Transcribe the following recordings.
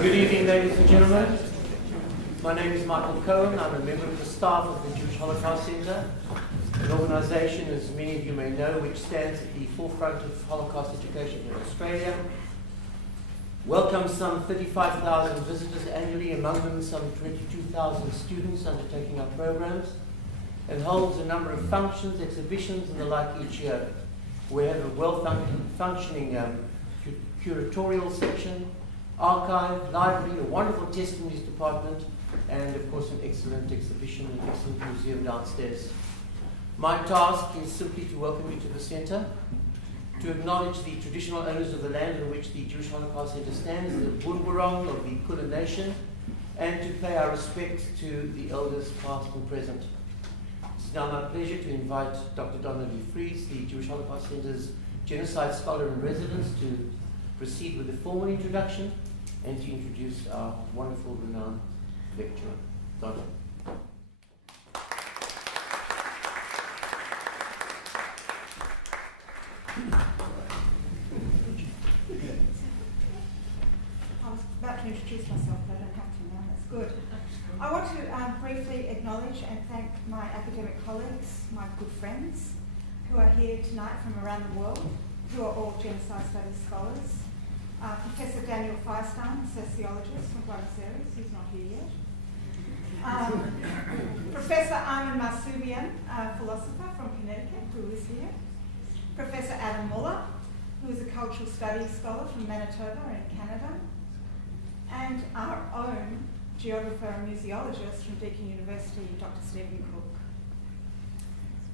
Good evening, ladies and gentlemen. My name is Michael Cohen. I'm a member of the staff of the Jewish Holocaust Center, an organization, as many of you may know, which stands at the forefront of Holocaust education in Australia, welcomes some 35,000 visitors annually, among them some 22,000 students undertaking our programs, and holds a number of functions, exhibitions, and the like each year. We have a well-functioning curatorial section, archive, library, a wonderful testimonies department, and of course an excellent exhibition and excellent museum downstairs. My task is simply to welcome you to the center, to acknowledge the traditional owners of the land on which the Jewish Holocaust Center stands, the Bunburong of the Kulin Nation, and to pay our respects to the elders past and present. It's now my pleasure to invite Dr. Donnelly Fries, the Jewish Holocaust Center's Genocide Scholar in Residence, to proceed with the formal introduction and to introduce our wonderful, renowned lecturer, Donnelly. I was about to introduce myself, but I don't have to now. That's good. I want to briefly acknowledge and thank my academic colleagues, my good friends, who are here tonight from around the world, who are all genocide studies scholars. Professor Daniel Firestein, sociologist from Buenos Aires, who's not here yet. Professor Armin Masubian, philosopher from Connecticut, who is here. Professor Adam Muller, who is a cultural studies scholar from Manitoba in Canada. And our own geographer and museologist from Deakin University, Dr. Stephen Cook.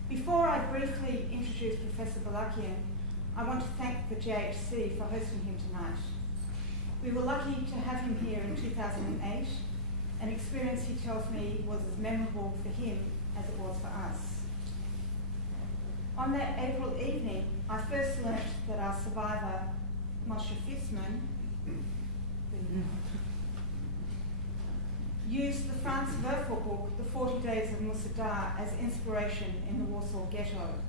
Before I briefly introduce Professor Balakian, I want to thank the JHC for hosting him tonight. We were lucky to have him here in 2008, an experience he tells me was as memorable for him as it was for us. On that April evening, I first learnt that our survivor, Moshe Fissman, used the Franz Werfel book, The 40 Days of Musadar, as inspiration in the Warsaw Ghetto.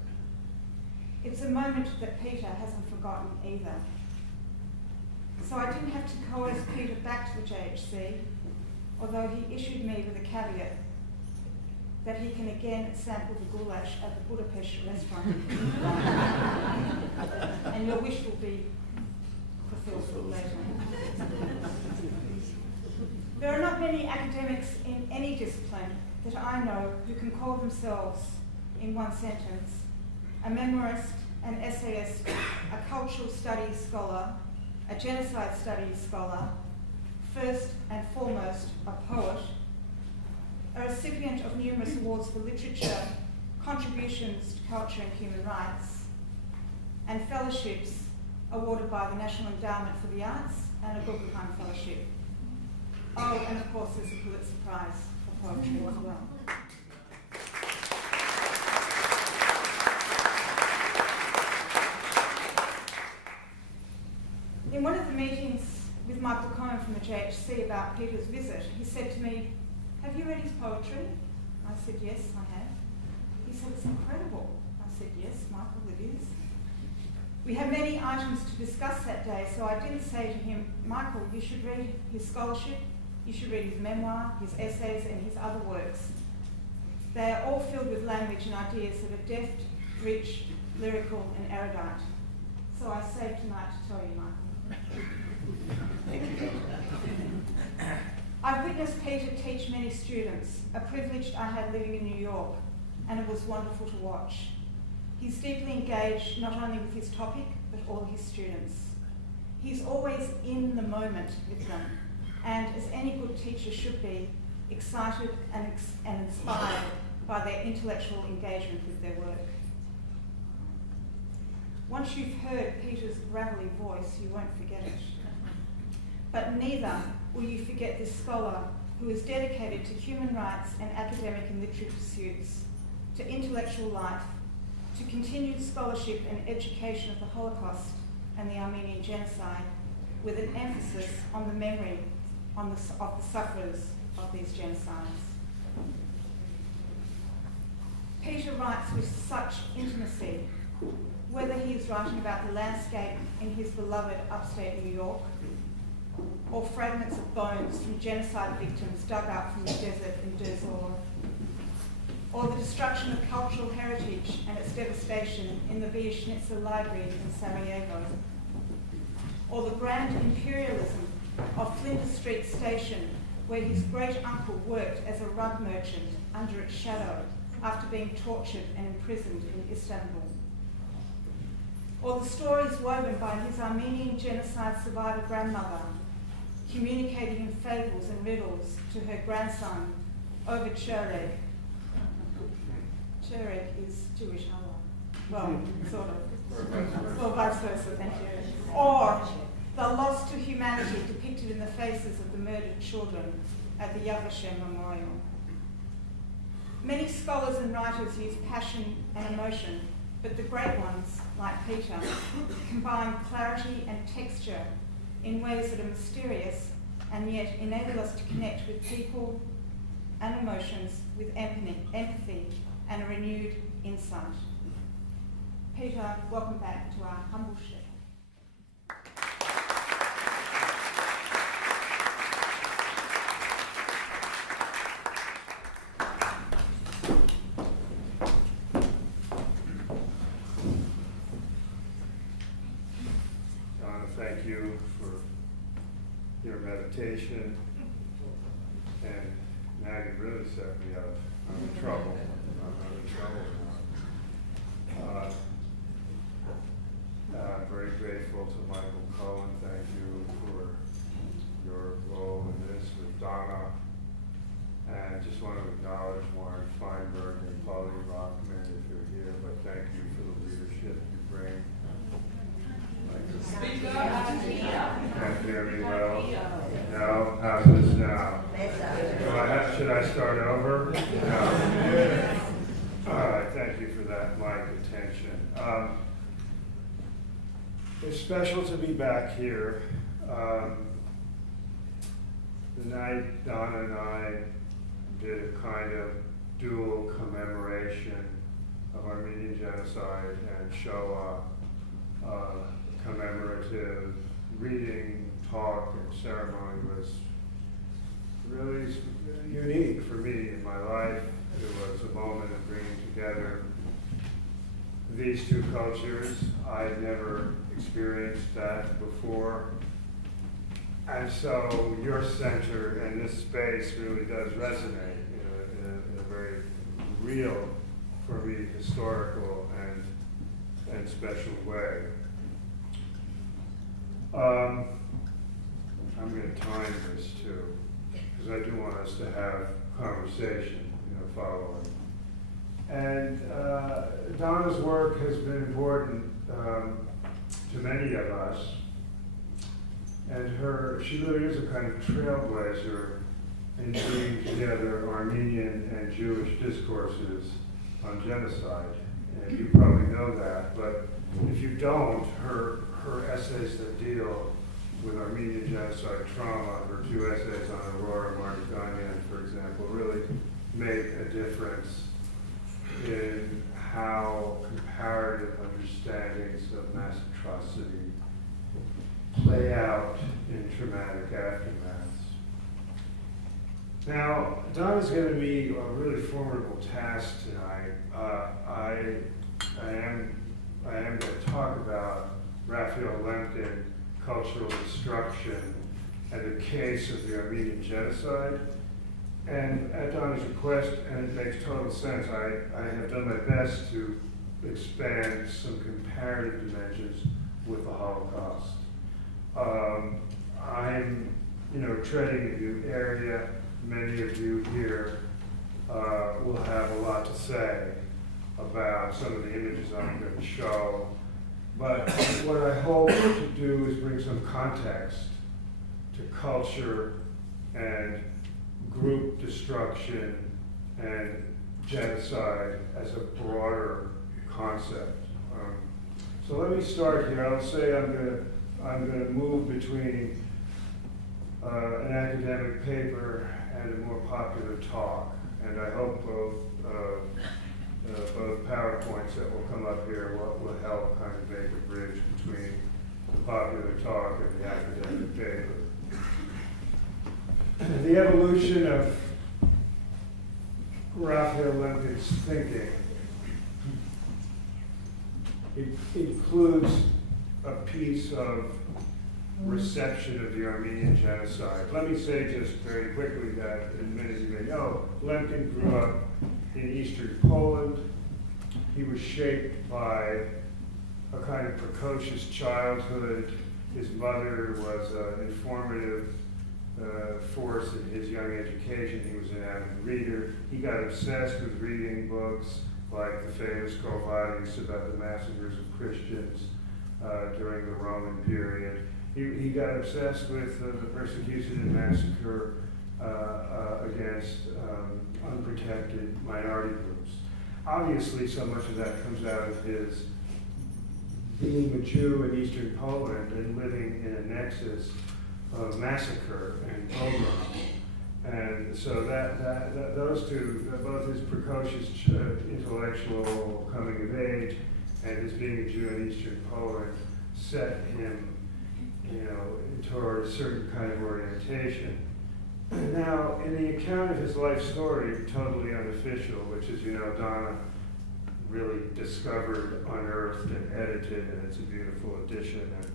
It's a moment that Peter hasn't forgotten either. So I didn't have to coerce Peter back to the JHC, although he issued me with a caveat that he can again sample the goulash at the Budapest restaurant. And your wish will be fulfilled later. There are not many academics in any discipline that I know who can call themselves, in one sentence, a memoirist, an essayist, a cultural studies scholar, a genocide studies scholar, first and foremost a poet, a recipient of numerous awards for literature, contributions to culture and human rights, and fellowships awarded by the National Endowment for the Arts and a Guggenheim Fellowship. Oh, and of course there's a Pulitzer Prize for poetry as well. In one of the meetings with Michael Cohen from the JHC about Peter's visit, he said to me, "Have you read his poetry?" I said, "Yes, I have." He said, "It's incredible." I said, "Yes, Michael, it is." We had many items to discuss that day, so I didn't say to him, "Michael, you should read his scholarship, you should read his memoir, his essays, and his other works. They are all filled with language and ideas that are deft, rich, lyrical, and erudite." So I saved tonight to tell you, Michael. Thank you. I've witnessed Peter teach many students, a privilege I had living in New York, and it was wonderful to watch. He's deeply engaged not only with his topic, but all his students. He's always in the moment with them, and as any good teacher should be, excited and inspired by their intellectual engagement with their work. Once you've heard Peter's gravelly voice, you won't forget it. But neither will you forget this scholar who is dedicated to human rights and academic and literary pursuits, to intellectual life, to continued scholarship and education of the Holocaust and the Armenian genocide, with an emphasis on the memory of the sufferers of these genocides. Peter writes with such intimacy, whether he is writing about the landscape in his beloved upstate New York, or fragments of bones from genocide victims dug up from the desert in Derzor, or the destruction of cultural heritage and its devastation in the Višnjica Library in Sarajevo, or the grand imperialism of Flinders Street Station, where his great-uncle worked as a rug merchant under its shadow after being tortured and imprisoned in Istanbul. Or the stories woven by his Armenian genocide survivor grandmother, communicating in fables and riddles to her grandson over Chereg. Chereg is Jewish Allah. Well, sort of. Well, vice versa, thank you. Or the loss to humanity depicted in the faces of the murdered children at the Yad Vashem Memorial. Many scholars and writers use passion and emotion, but the great ones, like Peter, combine clarity and texture in ways that are mysterious and yet enable us to connect with people and emotions with empathy and a renewed insight. Peter, welcome back to our humble shed. Thank you for your meditation, and now you really set me up. I'm in trouble. I'm very grateful to Michael Cohen. Thank you for your role in this with Donna. And just want to acknowledge Warren Feinberg and Pauline Rockman if you're here, but thank you for the leadership you bring. Speak up. Can't hear me well. No? How's this now? Should I start over? No. All right, thank you for that, Mike, attention. It's special to be back here. The night Donna and I did a kind of dual commemoration of Armenian genocide and Shoah, commemorative reading, talk, and ceremony was really unique for me in my life. It was a moment of bringing together these two cultures. I'd never experienced that before. And so your center and this space really does resonate in a very real, for me, historical and special way. I'm going to time this too, because I do want us to have conversation, following. And Donna's work has been important to many of us, and she really is a kind of trailblazer in bringing together Armenian and Jewish discourses on genocide. And you probably know that, but if you don't, her essays that deal with Armenian genocide trauma, her two essays on Aurora Martyganian, for example, really make a difference in how comparative understandings of mass atrocity play out in traumatic aftermaths. Now, Donna's going to be a really formidable task tonight. I am going to talk about Raphael Lemkin, cultural destruction, and the case of the Armenian genocide. And at Donna's request, and it makes total sense, I have done my best to expand some comparative dimensions with the Holocaust. I'm, treading a new area. Many of you here will have a lot to say about some of the images I'm going to show. But what I hope to do is bring some context to culture and group destruction and genocide as a broader concept. So let me start here. I'll say I'm going to move between an academic paper and a more popular talk, and I hope both PowerPoints that will come up here will help kind of make a bridge between the popular talk and the academic paper. The evolution of Raphael Lemkin's thinking includes a piece of reception of the Armenian genocide. Let me say just very quickly that, and many of you may know, Lemkin grew up in eastern Poland. He was shaped by a kind of precocious childhood. His mother was an informative force in his young education. He was an avid reader. He got obsessed with reading books like the famous Quo Vadis about the massacres of Christians during the Roman period. He got obsessed with the persecution and massacre against unprotected minority groups. Obviously, so much of that comes out of his being a Jew in eastern Poland and living in a nexus of massacre and pogrom. And so those two, both his precocious intellectual coming of age and his being a Jew in eastern Poland, set him, toward a certain kind of orientation. Now, in the account of his life story, totally unofficial, which, as you know, Donna really discovered, unearthed, and edited, and it's a beautiful edition. And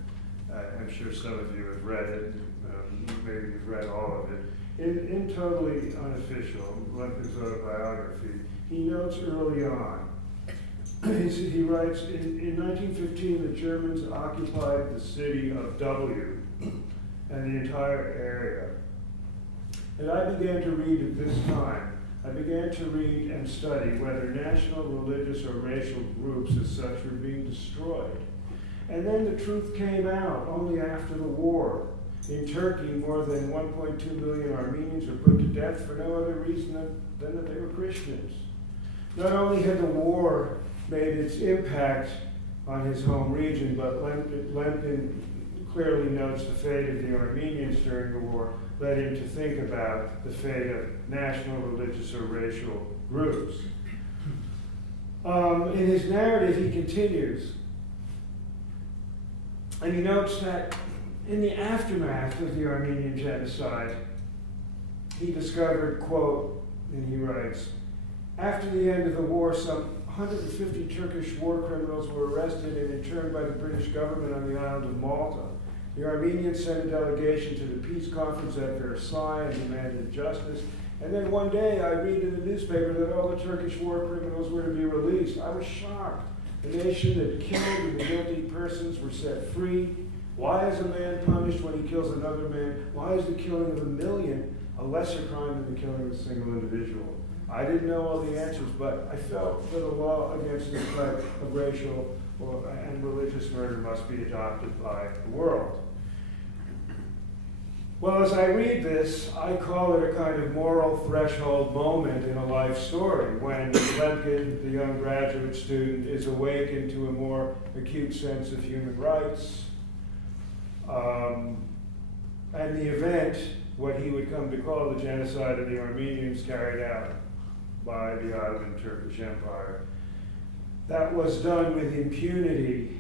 I'm sure some of you have read it. Maybe you've read all of it. In totally unofficial, Lemkin's autobiography, he notes early on, he writes, in 1915, the Germans occupied the city of W and the entire area. And I began to read at this time, I began to read and study whether national, religious, or racial groups as such were being destroyed. And then the truth came out only after the war. In Turkey, more than 1.2 million Armenians were put to death for no other reason than that they were Christians. Not only had the war made its impact on his home region, but Lemkin clearly notes the fate of the Armenians during the war led him to think about the fate of national, religious, or racial groups. In his narrative, he continues, and he notes that in the aftermath of the Armenian genocide, he discovered, quote, and he writes, after the end of the war, some 150 Turkish war criminals were arrested and interned by the British government on the island of Malta. The Armenians sent a delegation to the peace conference at Versailles and demanded justice. And then one day I read in the newspaper that all the Turkish war criminals were to be released. I was shocked. The nation that killed and the guilty persons were set free. Why is a man punished when he kills another man? Why is the killing of 1 million a lesser crime than the killing of a single individual? I didn't know all the answers, but I felt that a law against this type of racial and religious murder must be adopted by the world. Well, as I read this, I call it a kind of moral threshold moment in a life story when Lemkin, the young graduate student, is awakened to a more acute sense of human rights. And the event, what he would come to call the genocide of the Armenians carried out by the Ottoman Turkish Empire, that was done with impunity,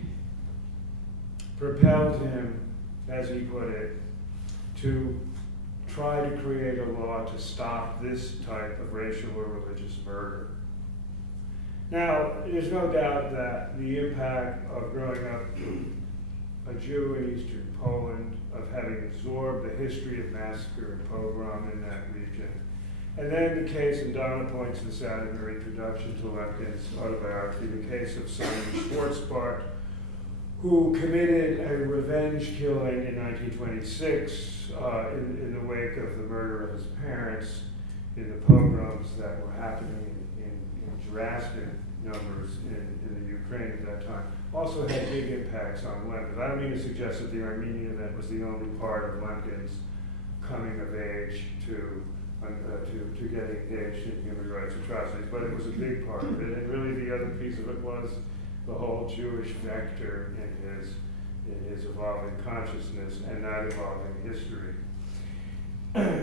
propelled him, as he put it, to try to create a law to stop this type of racial or religious murder. Now, there's no doubt that the impact of growing up a Jew in eastern Poland, of having absorbed the history of massacre and pogrom in that region, and then the case, and Donna points this out in her introduction to Lemkin's autobiography, the case of Simon Schwarzbart, who committed a revenge killing in 1926 in the wake of the murder of his parents in the pogroms that were happening in drastic numbers in the Ukraine at that time. Also had big impacts on Lemkin. I don't mean to suggest that the Armenian event was the only part of Lemkin's coming of age to get engaged in human rights atrocities, but it was a big part of it. And really the other piece of it was the whole Jewish vector in his evolving consciousness and that evolving history.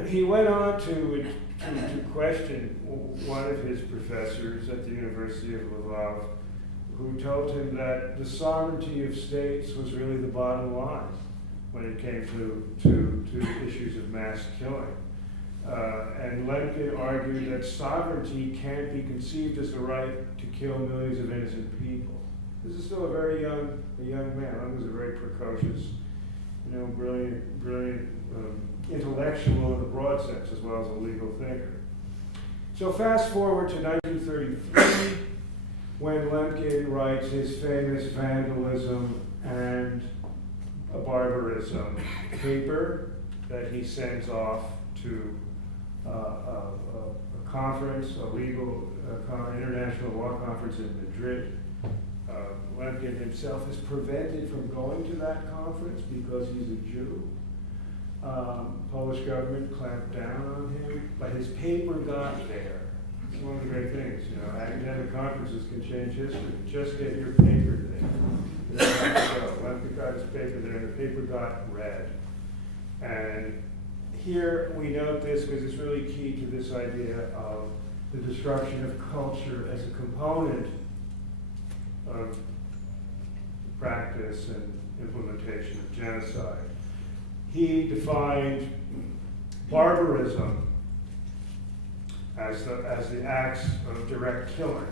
He went on to question one of his professors at the University of Lvov, who told him that the sovereignty of states was really the bottom line. when it came to issues of mass killing. And Lemkin argued that sovereignty can't be conceived as the right to kill millions of innocent people. This is still a very young man. Lemkin was a very precocious, brilliant intellectual in the broad sense, as well as a legal thinker. So fast forward to 1933, when Lemkin writes his famous Vandalism and Barbarism paper that he sends off to a conference, a legal international law conference in Madrid. Lemkin himself is prevented from going to that conference because he's a Jew. Polish government clamped down on him, but his paper got there. It's one of the great things, academic conferences can change history. Just get your paper there. Lemkin got his paper there, and the paper got read. And here we note this because it's really key to this idea of the destruction of culture as a component of practice and implementation of genocide. He defined barbarism as the acts of direct killing,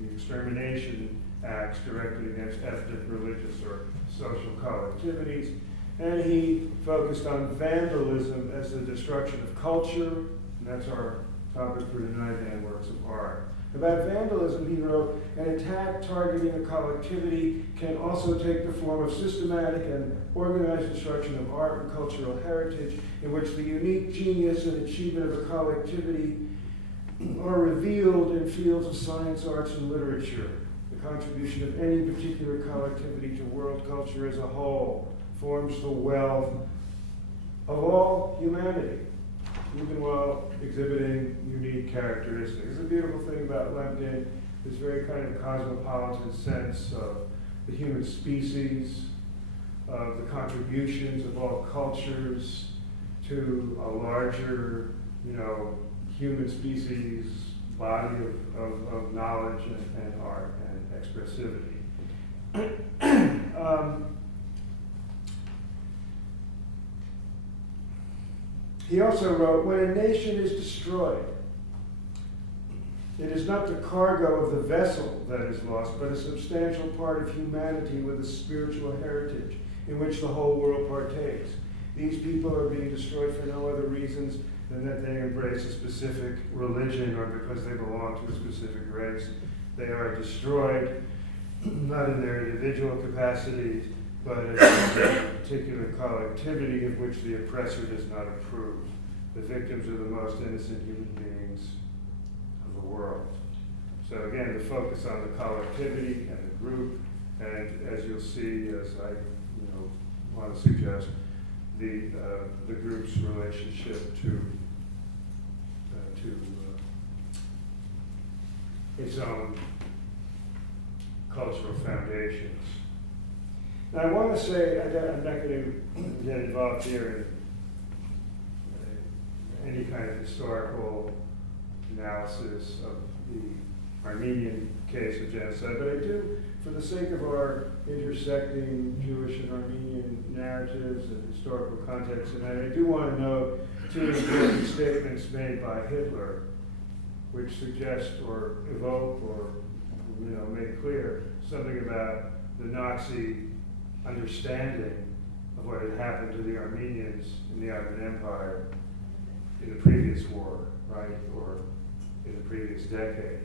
the extermination acts directed against ethnic, religious, or social collectivities. And he focused on vandalism as the destruction of culture, and that's our topic for tonight, and works of art. About vandalism, he wrote, an attack targeting a collectivity can also take the form of systematic and organized destruction of art and cultural heritage, in which the unique genius and achievement of a collectivity are revealed in fields of science, arts, and literature. The contribution of any particular collectivity to world culture as a whole forms the wealth of all humanity, even while exhibiting unique characteristics. It's a beautiful thing about Lemkin, this very kind of cosmopolitan sense of the human species, of the contributions of all cultures to a larger, human species body of knowledge and art and expressivity. He also wrote, when a nation is destroyed, it is not the cargo of the vessel that is lost, but a substantial part of humanity with a spiritual heritage in which the whole world partakes. These people are being destroyed for no other reasons than that they embrace a specific religion or because they belong to a specific race. They are destroyed not in their individual capacities, but as a particular collectivity of which the oppressor does not approve. The victims are the most innocent human beings of the world. So again, the focus on the collectivity and the group, and as you'll see, as I want to suggest, the group's relationship to its own cultural foundations. Now, I want to say, I'm not going to get involved here in any kind of historical analysis of the Armenian case of genocide, but I do, for the sake of our intersecting Jewish and Armenian narratives and historical context tonight, I do want to note two important statements made by Hitler, which suggest or evoke or make clear something about the Nazi understanding of what had happened to the Armenians in the Ottoman Empire in the previous war, right, or in the previous decade.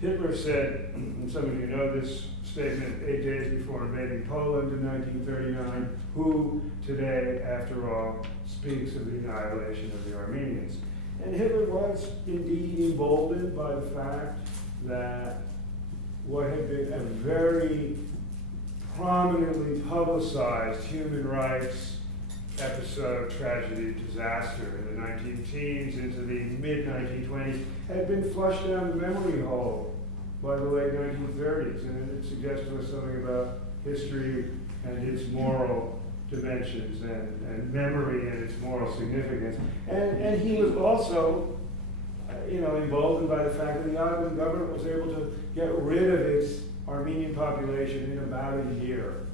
Hitler said, and some of you know this statement, 8 days before invading Poland in 1939, who today, after all, speaks of the annihilation of the Armenians. And Hitler was indeed emboldened by the fact that what had been a very prominently publicized human rights episode, tragedy, disaster in the 19-teens into the mid-1920s had been flushed down the memory hole by the late 1930s, and it suggests to us something about history and its moral dimensions and memory and its moral significance. And he was also, emboldened by the fact that the Ottoman government was able to get rid of its Armenian population in about a year.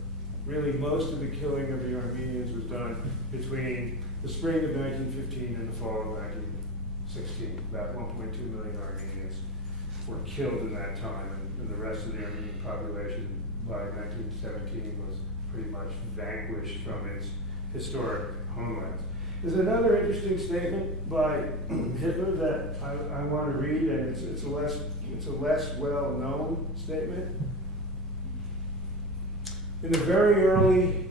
Really, most of the killing of the Armenians was done between the spring of 1915 and the fall of 1916. About 1.2 million Armenians were killed in that time, and the rest of the Armenian population by 1917 was pretty much vanquished from its historic homelands. There's another interesting statement by Hitler that I want to read, and it's a less well-known statement. In the very early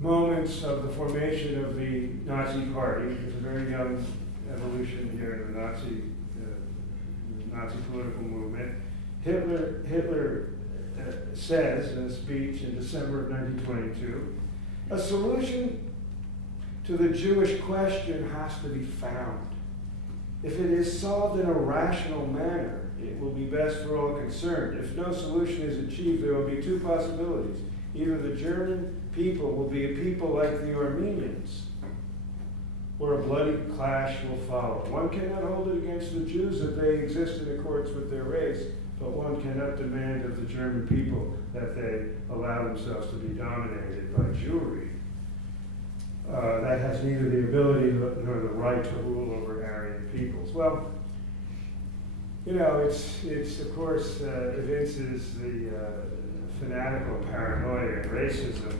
moments of the formation of the Nazi Party, there's a very young evolution here in the Nazi political movement. Hitler says in a speech in December of 1922, a solution to the Jewish question has to be found. If it is solved in a rational manner, it will be best for all concerned. If no solution is achieved, there will be two possibilities. Either the German people will be a people like the Armenians, or a bloody clash will follow. One cannot hold it against the Jews that they exist in accordance with their race, but one cannot demand of the German people that they allow themselves to be dominated by Jewry. That has neither the ability nor the right to rule over Aryan peoples. Well, you know, it's of course evinces the fanatical paranoia and racism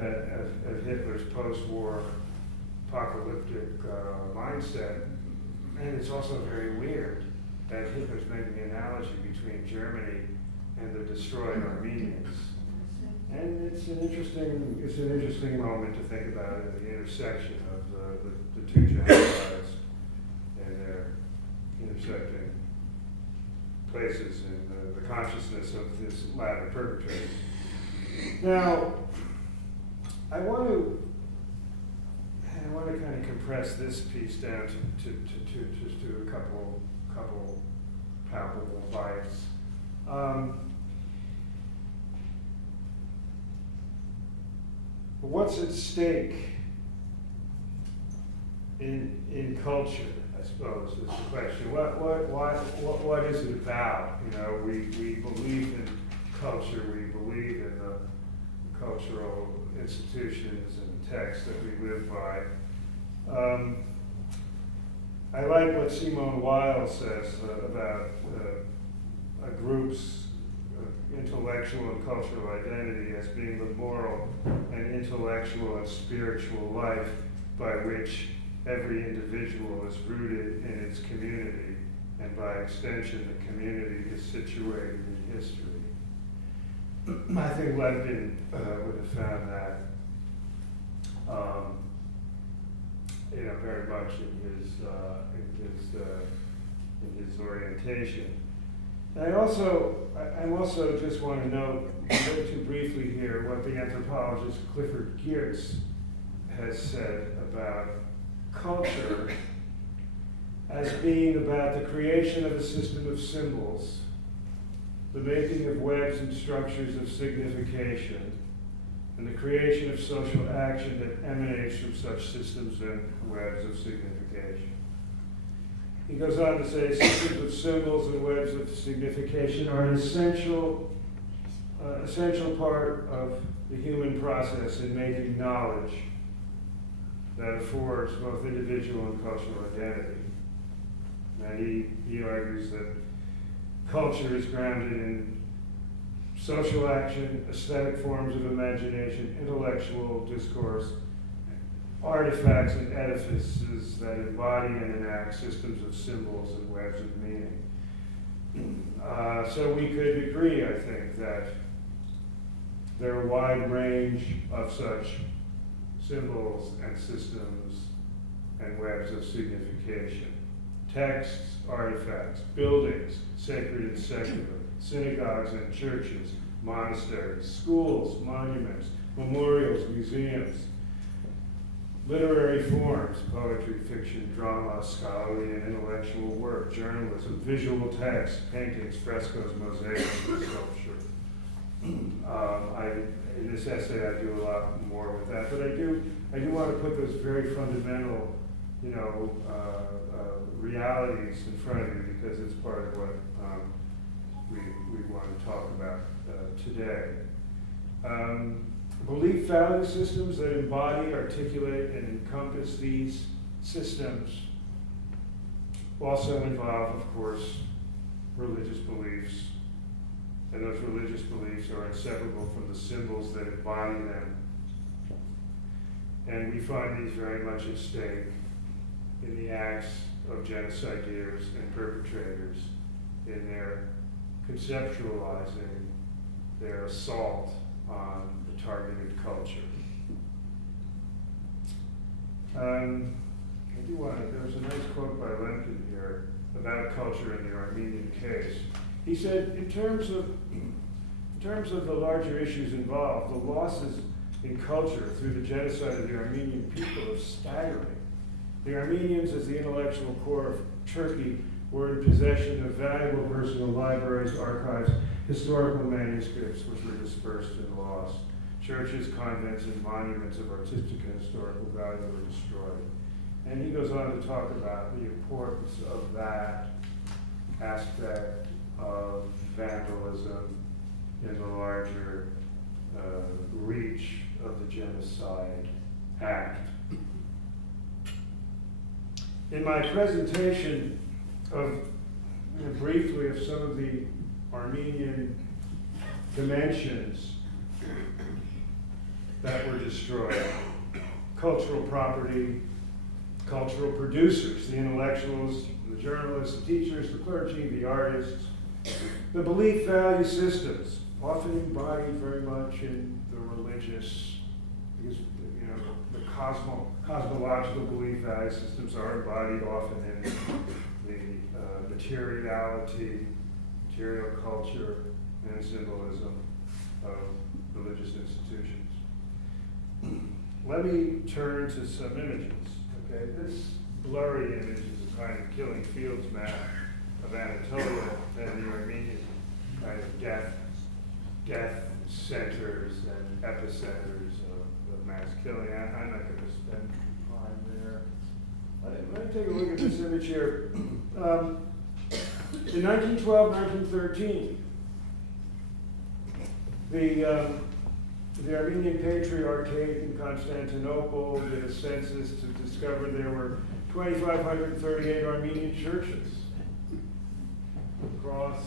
of Hitler's post-war apocalyptic mindset, and it's also very weird that Hitler's making the analogy between Germany and the destroyed Armenians. And it's an interesting moment to think about at the intersection of the two genocides and their intersecting places in the consciousness of this latter perpetrator. Now, I want to kind of compress this piece down to a couple palpable bites. What's at stake in culture, I suppose, is the question. What is it about? You know, we believe in culture, we believe in the cultural institutions and texts that we live by. I like what Simone Weil says about a group's intellectual and cultural identity as being the moral and intellectual and spiritual life by which every individual is rooted in its community, and by extension the community is situated in history. I think Lenin would have found that very much in his orientation. And I also just want to note, very too briefly here, what the anthropologist Clifford Geertz has said about culture as being about the creation of a system of symbols, the making of webs and structures of signification, and the creation of social action that emanates from such systems and webs of signification. He goes on to say, systems of symbols and webs of signification are an essential part of the human process in making knowledge that affords both individual and cultural identity. And he argues that culture is grounded in social action, aesthetic forms of imagination, intellectual discourse, artifacts and edifices that embody and enact systems of symbols and webs of meaning. So we could agree, I think, that there are a wide range of such symbols and systems and webs of signification. Texts, artifacts, buildings, sacred and secular, synagogues and churches, monasteries, schools, monuments, memorials, museums, literary forms, poetry, fiction, drama, scholarly and intellectual work, journalism, visual text, paintings, frescoes, mosaics, and sculpture. In this essay, I do a lot more with that, but I do want to put those very fundamental, realities in front of you, because it's part of what we want to talk about today. Belief value systems that embody, articulate, and encompass these systems also involve, of course, religious beliefs. And those religious beliefs are inseparable from the symbols that embody them. And we find these very much at stake in the acts of genocideers and perpetrators in their conceptualizing their assault on the targeted culture. There was a nice quote by Lemkin here about culture in the Armenian case. He said, in terms of the larger issues involved, the losses in culture through the genocide of the Armenian people are staggering. The Armenians, as the intellectual core of Turkey, were in possession of valuable personal libraries, archives, historical manuscripts which were dispersed and lost. Churches, convents, and monuments of artistic and historical value were destroyed. And he goes on to talk about the importance of that aspect of vandalism in the larger reach of the Genocide Act. In my presentation briefly of some of the Armenian dimensions that were destroyed, cultural property, cultural producers, the intellectuals, the journalists, the teachers, the clergy, the artists, the belief value systems, often embodied very much in the religious, because the cosmological belief value systems are embodied often in the materiality, material culture, and symbolism of religious institutions. Let me turn to some images. Okay, this blurry image is a kind of killing fields map of Anatolia and the Armenian kind of death centers and epicenters of mass killing. I'm not going to spend time there. Let me take a look at this image here. In 1912, 1913, the Armenian Patriarchate in Constantinople did a census to discover there were 2,538 Armenian churches across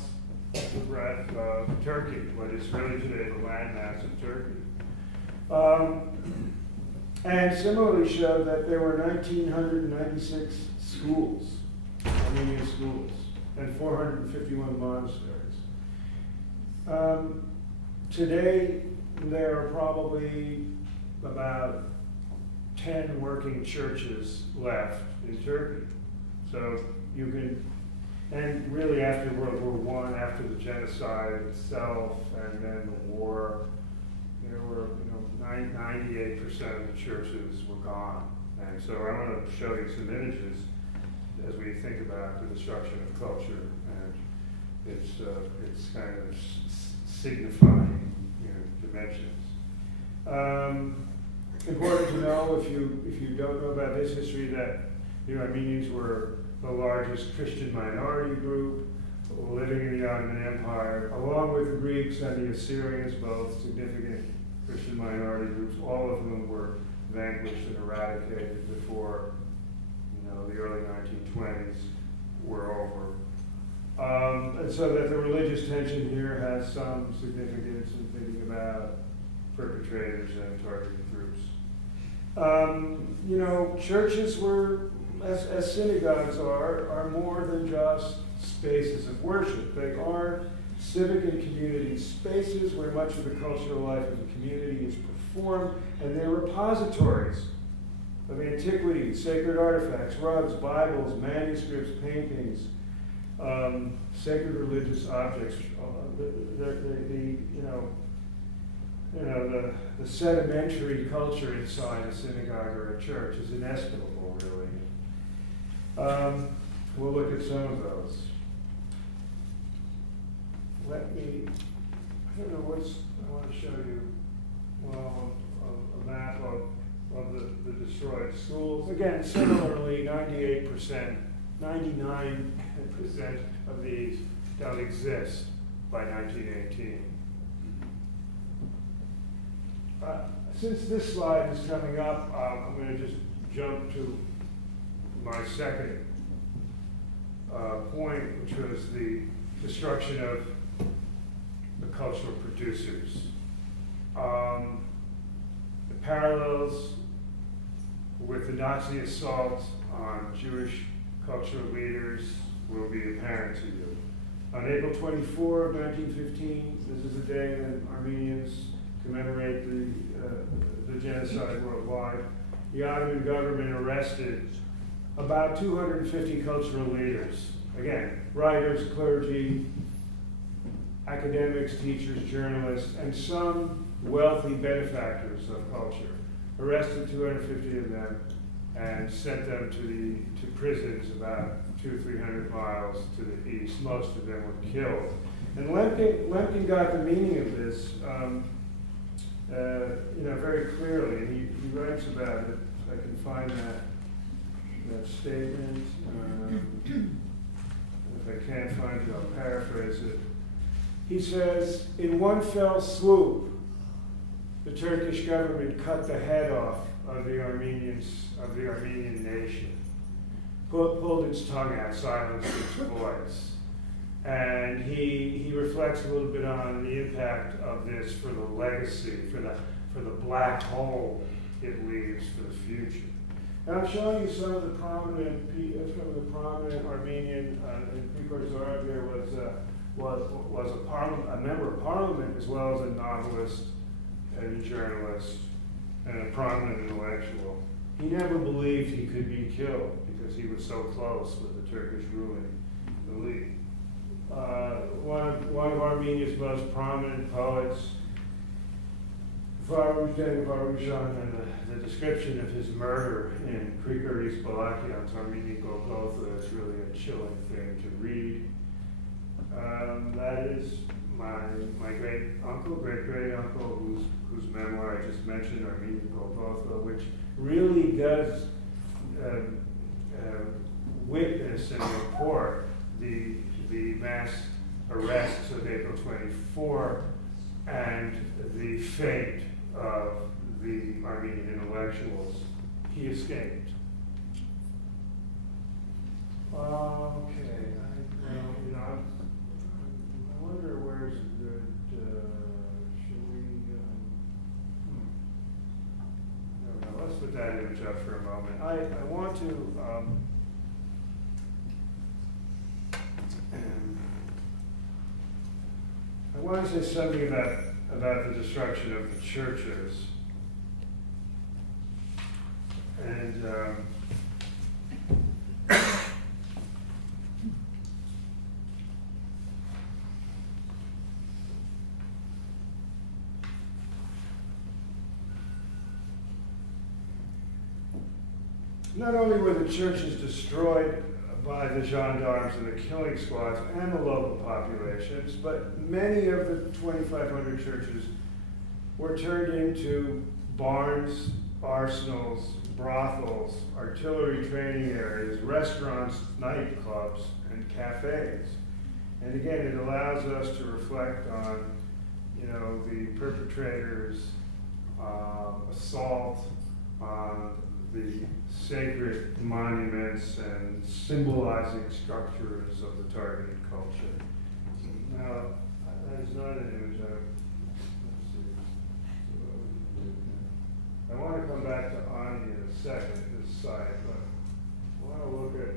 the breadth of Turkey, what is really today the landmass of Turkey. And similarly showed that there were 1,996 schools, Armenian schools, and 451 monasteries. Today, there are probably about 10 working churches left in Turkey. So you can, and really after World War I, after the genocide itself, and then the war, there were 98% of the churches were gone. And so I want to show you some images as we think about the destruction of culture and its kind of signifying dimensions. Important to know, if you don't know about this history, that the Armenians were the largest Christian minority group living in the Ottoman Empire, along with the Greeks and the Assyrians, both significant Christian minority groups. All of them were vanquished and eradicated before the early 1920s were over. And so that the religious tension here has some significance in thinking about perpetrators and targeted groups. Churches were, as synagogues are more than just spaces of worship. They are civic and community spaces where much of the cultural life of the community is performed, and they're repositories of antiquities, sacred artifacts, rugs, Bibles, manuscripts, paintings, sacred religious objects. The sedimentary culture inside a synagogue or a church is inestimable, really. We'll look at some of those. I don't know I want to show you, a map of the destroyed schools. Again, similarly, 99% of these don't exist by 1918. Since this slide is coming up, I'm going to just jump to my second point, which was the destruction of the cultural producers. The parallels with the Nazi assault on Jewish cultural leaders will be apparent to you. On April 24 of 1915, this is the day that Armenians commemorate the genocide worldwide, the Ottoman government arrested about 250 cultural leaders. Again, writers, clergy, academics, teachers, journalists, and some wealthy benefactors of culture. Arrested 250 of them and sent them to prisons about 200-300 miles to the east. Most of them were killed. And Lemkin got the meaning of this very clearly, and he writes about it. If I can find that statement. If I can't find it, I'll paraphrase it. He says, in one fell swoop, the Turkish government cut the head off of the Armenian nation, pulled its tongue out, silenced its voice. And he reflects a little bit on the impact of this for the legacy, for the black hole it leaves for the future. And I'm showing you some of the prominent Armenian, Grigor Zorab here was a member of parliament as well as a novelist and a journalist and a prominent intellectual. He never believed he could be killed because he was so close with the Turkish ruling elite. One of Armenia's most prominent poets, Varujan, and the description of his murder in Grigori's Balakian's Armenian Golgotha is really a chilling thing to read. That is my great great uncle, whose memoir I just mentioned, Armenian Golgotha, which really does witness and report the mass arrests of April 24 and the fate of the Armenian intellectuals. He escaped. Okay, I wonder where's a good, should we, no, let's put that image up for a moment. I want to, I want to say something about the destruction of the churches. And not only were the churches destroyed by the gendarmes and the killing squads and the local populations, but many of the 2,500 churches were turned into barns, arsenals, brothels, artillery training areas, restaurants, nightclubs, and cafes. And again, it allows us to reflect on, the perpetrators' assault on the sacred monuments and symbolizing structures of the targeted culture. Now, that is not an image let's see. I want to come back to Ani in a second, this site, but I want to look at,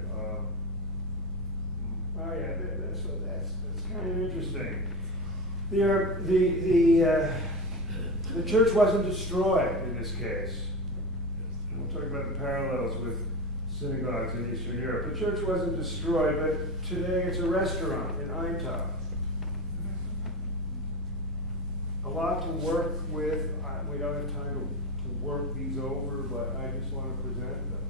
that's kind of interesting. The church wasn't destroyed in this case. We'll talk about the parallels with synagogues in Eastern Europe. The church wasn't destroyed, but today it's a restaurant in Aintab. A lot to work with. We don't have time to work these over, but I just want to present them.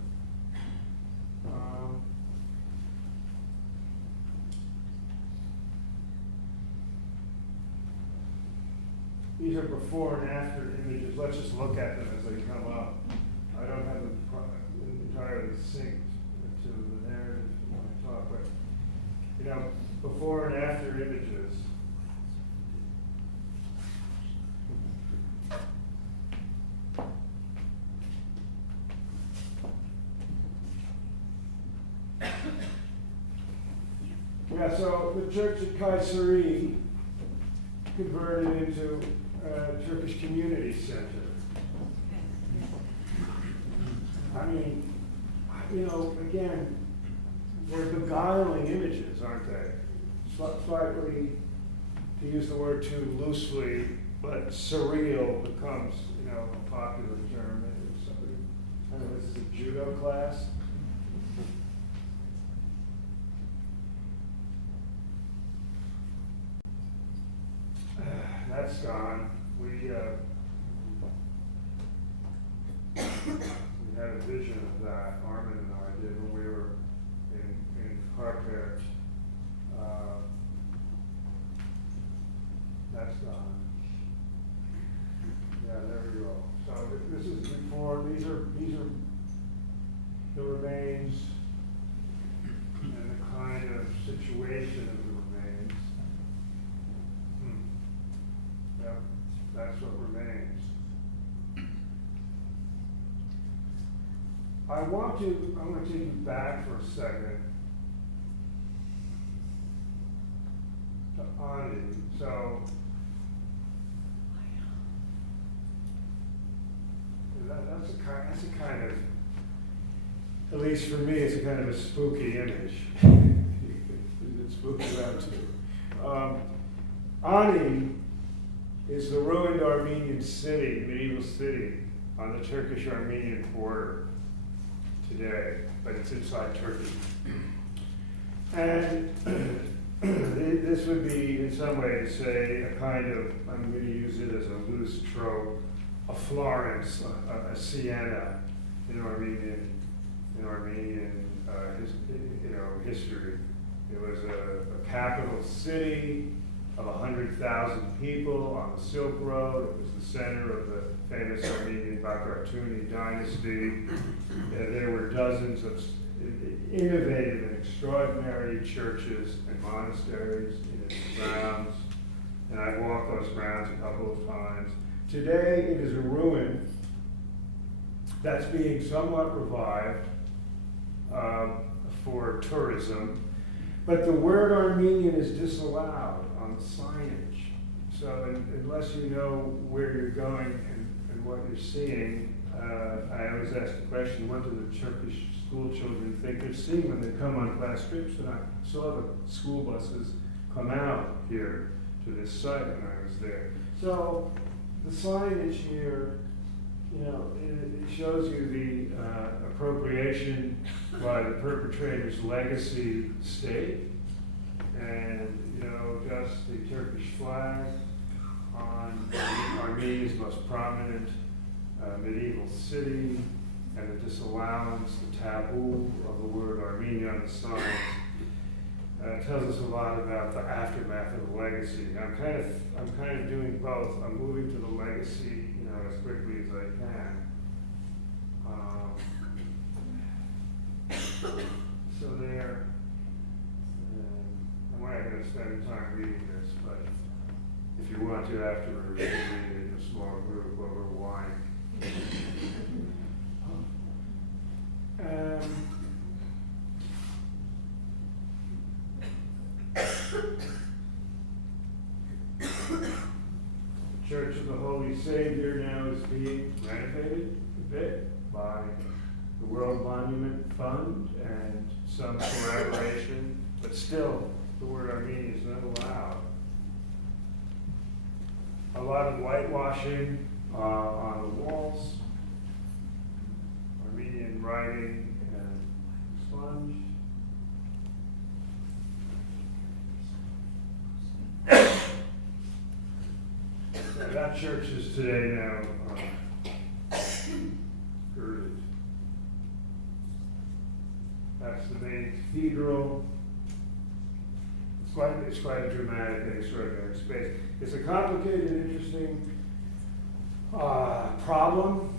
These are before and after images. Let's just look at them as they come up. I don't have them entirely synced to the narrative when I talk, but before and after images. So the church at Kayseri converted into a Turkish community center. I mean, you know, again, they're beguiling images, aren't they? Slightly, to use the word too loosely, but surreal becomes, you know, a popular term. I don't know, this is a judo class. That's gone. We had a vision of that, Armin and I did, when we were in Harpert. That's gone. Yeah, there we go. So this is before, these are the remains and the kind of situation of the remains. Yep, that's what remains. I'm going to take you back for a second to Ani. So, that's a kind of, at least for me, it's a kind of a spooky image. It's spooky around too. Ani is the ruined Armenian city, medieval city, on the Turkish-Armenian border today, but it's inside Turkey. And this would be, in some ways, say, a kind of, I'm going to use it as a loose trope, a Florence, a Siena in Armenian history. It was a capital city of 100,000 people on the Silk Road. It was the center of the famous Armenian Bakartuni dynasty. There were dozens of innovative and extraordinary churches and monasteries in its grounds, and I walked those grounds a couple of times. Today it is a ruin that's being somewhat revived for tourism, but the word Armenian is disallowed on the signage. So unless you know where you're going and what you're seeing, I always ask the question, what do the Turkish school children think they're seeing when they come on class trips? And I saw the school buses come out here to this site when I was there. So the signage here, you know, it shows you the appropriation by the perpetrator's legacy state, and, you know, just the Turkish flag on Armenia's most prominent medieval city, and the disallowance, the taboo of the word Armenia on the signs. Tells us a lot about the aftermath of the legacy. I'm kind of doing both. I'm moving to the legacy, you know, as quickly as I can. So there, I'm not going to spend time reading this, but if you want to afterwards, read it in a small group over wine. The Church of the Holy Savior now is being renovated a bit by the World Monument Fund and some collaboration, but still the word Armenian is not allowed. A lot of whitewashing on the walls, Armenian writing and sponge. That church is today now girded. That's the main cathedral. It's quite a dramatic and extraordinary space. It's a complicated, interesting problem.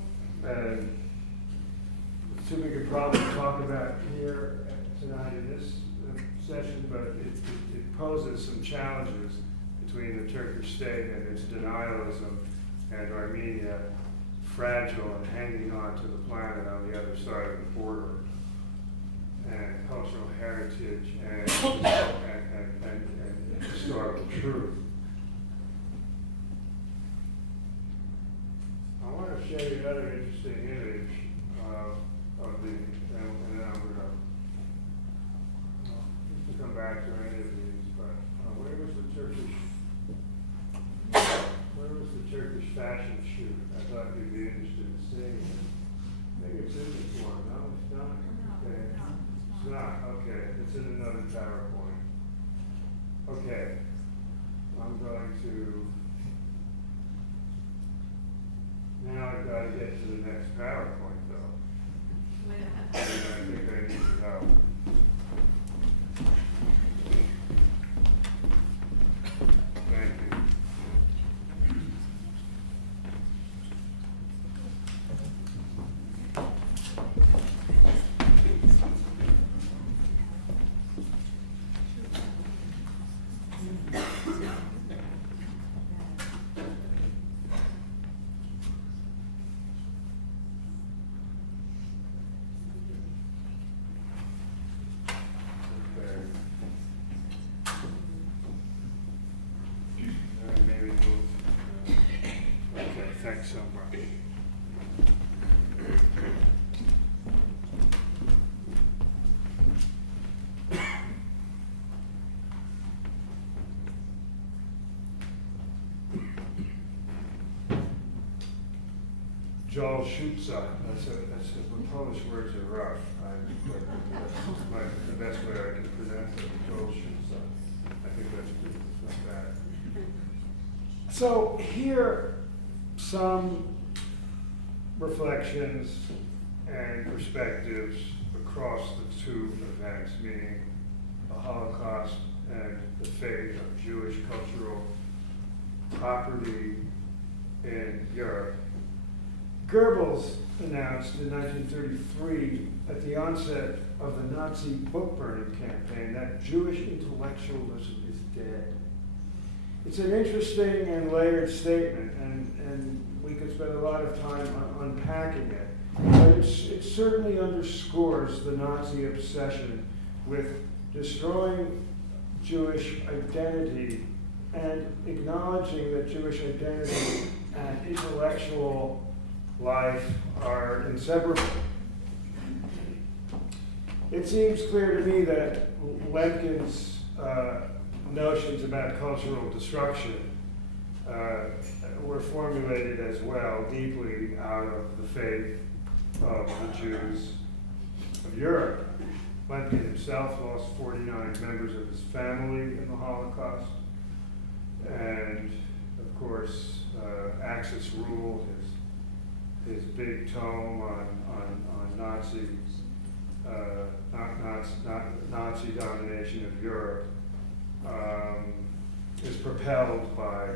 It's too big a problem to talk about here tonight in this session, but it poses some challenges between the Turkish state and its denialism and Armenia, fragile and hanging on to the planet on the other side of the border. and cultural heritage and historical truth. I want to show you another interesting image of the, and then I'm going to come back to any of these, but where was the Turkish fashion shoot? I thought you'd be interested in seeing it. Maybe it's in this one. No, it's not. Okay. It's not. Okay. It's in another PowerPoint. Okay. I'm going to. Now I've got to get to the next PowerPoint, though. And I think I need your help. Thank you. Thanks so much. Joel Schutza, the Polish words are rough. That's the best way I can pronounce it. Joel Schutza. I think that's good. It's not bad. So here, some reflections and perspectives across the two events, meaning the Holocaust and the fate of Jewish cultural property in Europe. Goebbels announced in 1933, at the onset of the Nazi book burning campaign, that Jewish intellectualism is dead. It's an interesting and layered statement, and we could spend a lot of time unpacking it. But it certainly underscores the Nazi obsession with destroying Jewish identity and acknowledging that Jewish identity and intellectual life are inseparable. It seems clear to me that Lemkin's notions about cultural destruction were formulated as well, deeply out of the faith of the Jews of Europe. Lemkin himself lost 49 members of his family in the Holocaust. And, of course, Axis Rule, his big tome on Nazi domination of Europe, is propelled by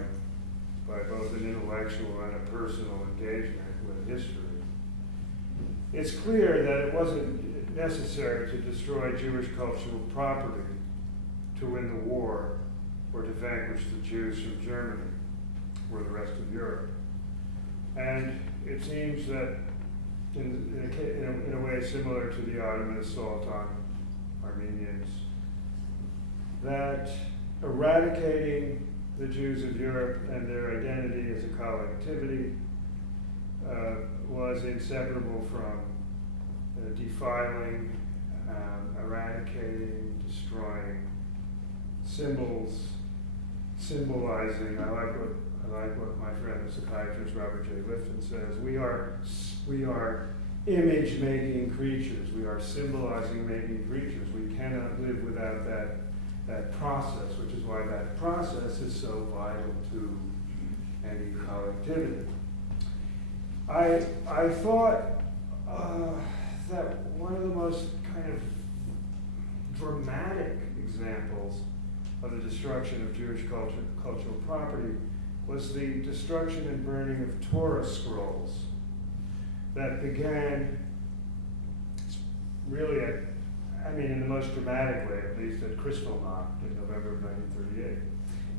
both an intellectual and a personal engagement with history. It's clear that it wasn't necessary to destroy Jewish cultural property to win the war or to vanquish the Jews from Germany or the rest of Europe. And it seems that in a way similar to the Ottoman assault on Armenians, that eradicating the Jews of Europe and their identity as a collectivity was inseparable from defiling, eradicating, destroying symbols, symbolizing. I like what my friend the psychiatrist Robert J. Lifton says. We are image-making creatures. We are symbolizing-making creatures. We cannot live without that process, which is why that process is so vital to any collectivity. I thought that one of the most kind of dramatic examples of the destruction of Jewish cultural property was the destruction and burning of Torah scrolls that began really in the most dramatic way, at least, at Kristallnacht in November of 1938.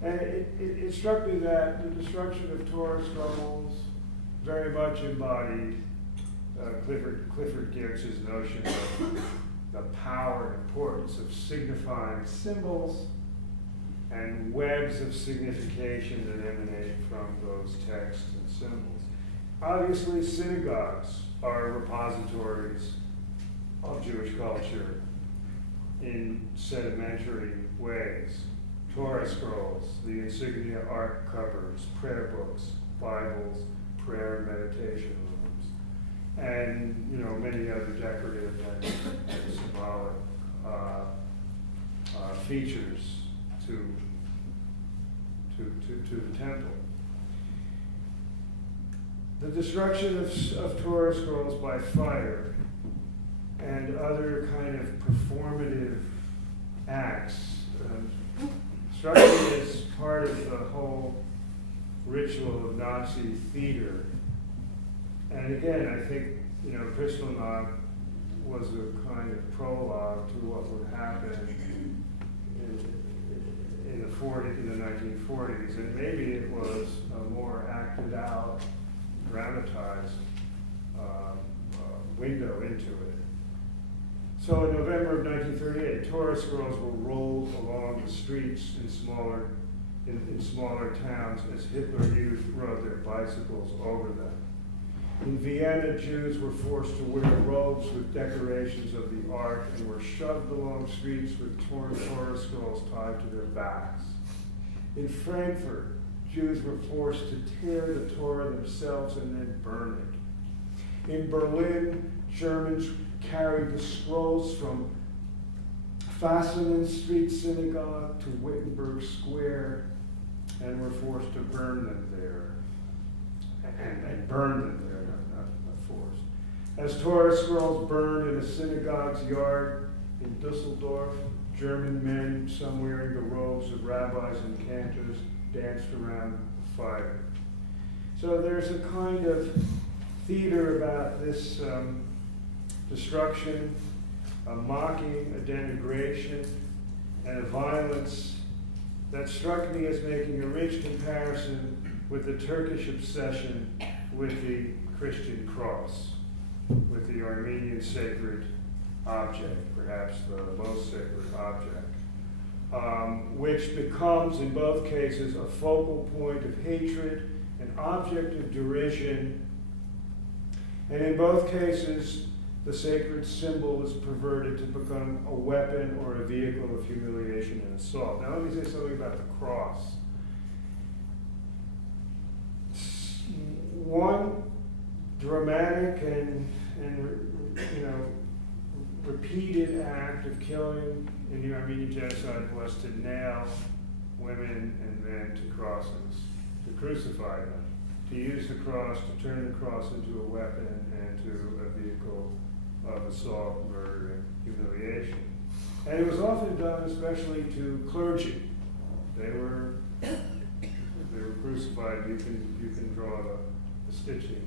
And it struck me that the destruction of Torah scrolls very much embodied Clifford Geertz's notion the power and importance of signifying symbols and webs of signification that emanate from those texts and symbols. Obviously, synagogues are repositories of Jewish culture in sedimentary ways. Torah scrolls, the insignia ark covers, prayer books, Bibles, prayer and meditation rooms, and many other decorative and symbolic features to the temple. The destruction of Torah scrolls by fire and other kind of performative acts struck me as part of the whole ritual of Nazi theater. And again, I think, Kristallnacht was a kind of prologue to what would happen in the 1940s, and maybe it was a more acted out, dramatized window into it. So in November of 1938, Torah scrolls were rolled along the streets in smaller towns as Hitler youth rode their bicycles over them. In Vienna, Jews were forced to wear robes with decorations of the Ark and were shoved along streets with torn Torah scrolls tied to their backs. In Frankfurt, Jews were forced to tear the Torah themselves and then burn it. In Berlin, Germans carried the scrolls from Fassenen Street Synagogue to Wittenberg Square and were forced to burn them there. And burned them there, not forced. As Torah scrolls burned in a synagogue's yard in Dusseldorf, German men, some wearing the robes of rabbis and cantors, danced around the fire. So there's a kind of theater about this destruction, a mocking, a denigration, and a violence that struck me as making a rich comparison with the Turkish obsession with the Christian cross, with the Armenian sacred object, perhaps the most sacred object, which becomes, in both cases, a focal point of hatred, an object of derision, and in both cases, the sacred symbol is perverted to become a weapon or a vehicle of humiliation and assault. Now let me say something about the cross. One dramatic and repeated act of killing in the Armenian genocide was to nail women and men to crosses, to crucify them, to use the cross, to turn the cross into a weapon and to a vehicle of assault, murder, and humiliation. And it was often done especially to clergy. They were crucified. You can draw the stitching.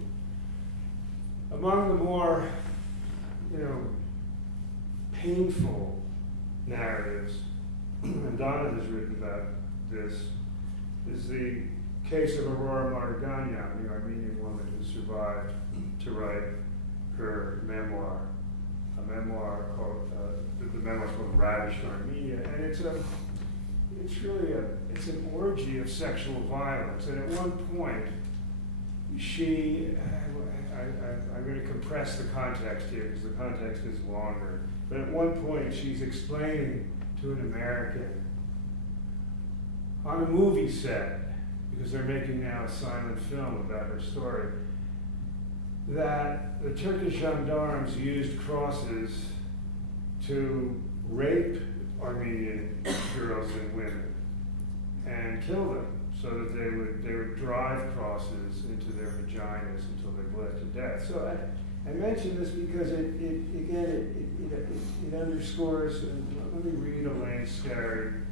Among the more, painful narratives, and Donna has written about this, is the case of Aurora Martyganyan, the Armenian woman who survived to write her memoir, a memoir called, the memoir is called Ravished Armenia, and it's an orgy of sexual violence. And at one point, I'm going to compress the context here because the context is longer, but at one point she's explaining to an American on a movie set, because they're making now a silent film about her story, that the Turkish gendarmes used crosses to rape Armenian girls and women and kill them, so that they would drive crosses into their vaginas until they bled to death. So I mention this because it underscores, and let me read Elaine Scarry,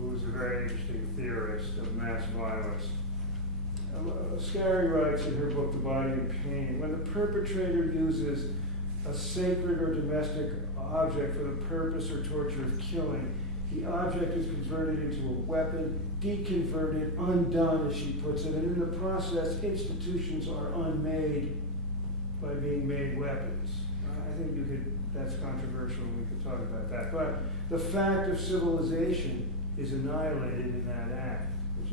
who was a very interesting theorist of mass violence. Scarry writes in her book, The Body and Pain, when the perpetrator uses a sacred or domestic object for the purpose or torture of killing, the object is converted into a weapon, deconverted, undone, as she puts it, and in the process, institutions are unmade by being made weapons. I think that's controversial, and we could talk about that. But the fact of civilization is annihilated in that act, which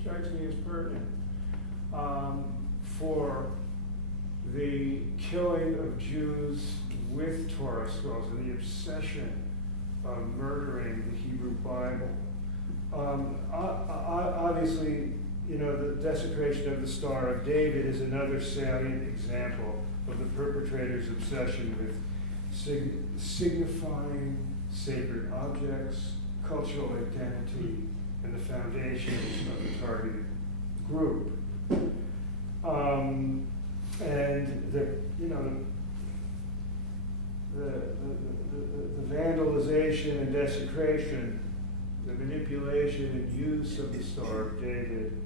strikes me as pertinent. For the killing of Jews with Torah scrolls and the obsession of murdering the Hebrew Bible. Obviously, the desecration of the Star of David is another salient example of the perpetrator's obsession with signifying sacred objects, cultural identity, and the foundations of the targeted group. And the vandalization and desecration, the manipulation and use of the Star of David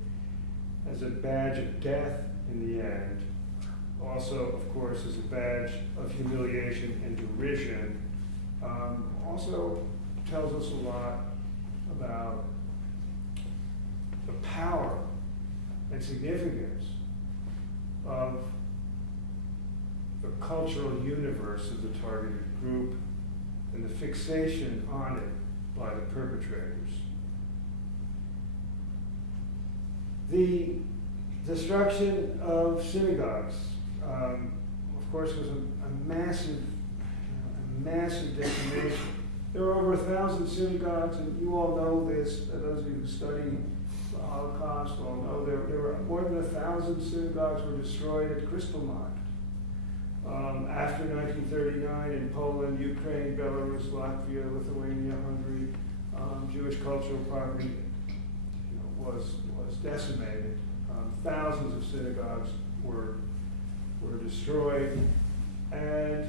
as a badge of death in the end, also, of course, as a badge of humiliation and derision, also tells us a lot about the power and significance of the cultural universe of the targeted group and the fixation on it by the perpetrators. The destruction of synagogues, of course, was a massive decimation. There were over 1,000 synagogues, and you all know this. Those of you who study the Holocaust all know there were more than 1,000 synagogues were destroyed at Kristallnacht. After 1939 in Poland, Ukraine, Belarus, Latvia, Lithuania, Hungary, Jewish cultural property was decimated. Thousands of synagogues were destroyed. And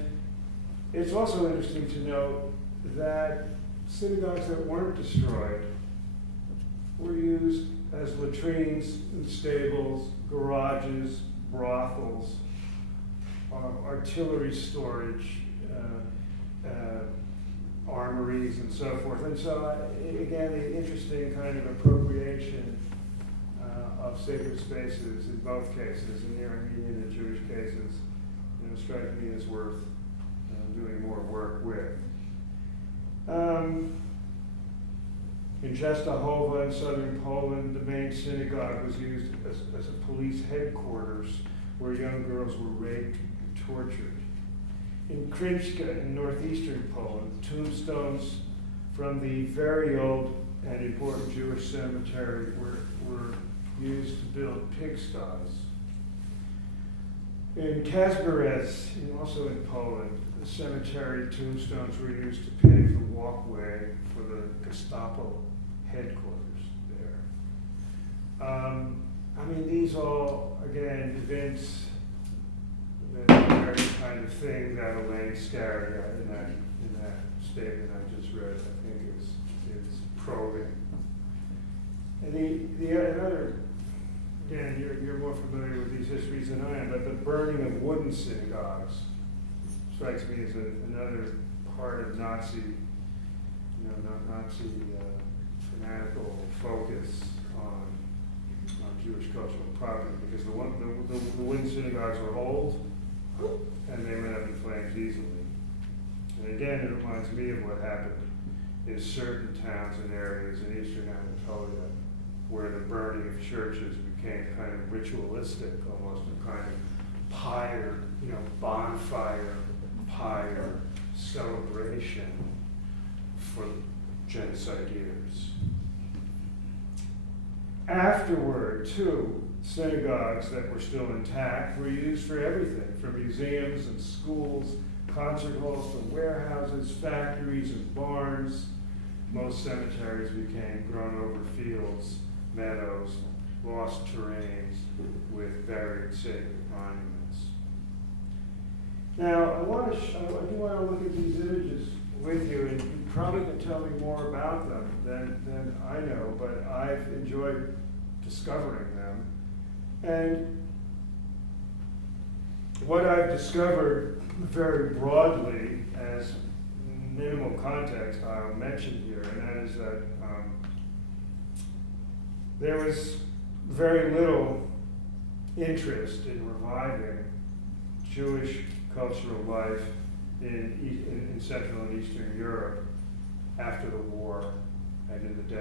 it's also interesting to note that synagogues that weren't destroyed were used as latrines and stables, garages, brothels, artillery storage, armories, and so forth. And so, again, the interesting kind of appropriation of sacred spaces in both cases, in the Armenian and Jewish cases, strike me as worth doing more work with. In Częstochowa in southern Poland, the main synagogue was used as a police headquarters where young girls were raped and tortured. In Krynczka in northeastern Poland, tombstones from the very old and important Jewish cemetery were used to build pigsties. In Kazberez, also in Poland, the cemetery tombstones were used to pave the walkway for the Gestapo headquarters there. These all, again, events, the very kind of thing that Elaine Scarry in that statement I just read, I think is probing. And another, again, you're more familiar with these histories than I am, but the burning of wooden synagogues strikes me as another part of Nazi fanatical focus on Jewish cultural property, because the wooden synagogues were old and they went up in flames easily. And again, it reminds me of what happened in certain towns and areas in eastern Anatolia, where the burning of churches became kind of ritualistic, almost a kind of pyre, bonfire, pyre celebration for genocideers. Afterward, too, synagogues that were still intact were used for everything, from museums and schools, concert halls to warehouses, factories and barns. Most cemeteries became grown over fields, meadows, lost terrains with buried sacred monuments. Now, I do want to look at these images with you, and you probably can tell me more about them than I know, but I've enjoyed discovering them. And what I've discovered very broadly as minimal context I'll mention here, and that is that there was very little interest in reviving Jewish cultural life in Central and Eastern Europe after the war and in the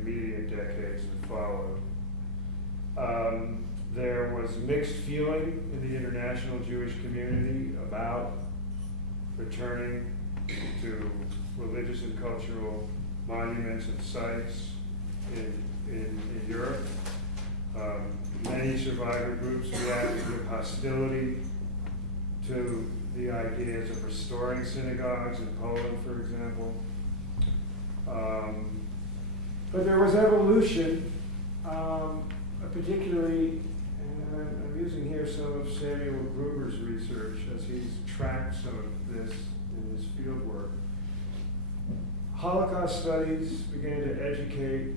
immediate decades that followed. There was mixed feeling in the international Jewish community about returning to religious and cultural monuments and sites in Europe. Many survivor groups reacted with hostility to the ideas of restoring synagogues in Poland, for example. But there was evolution, particularly, and I'm using here some of Samuel Gruber's research as he's tracked some of this in his field work. Holocaust studies began to educate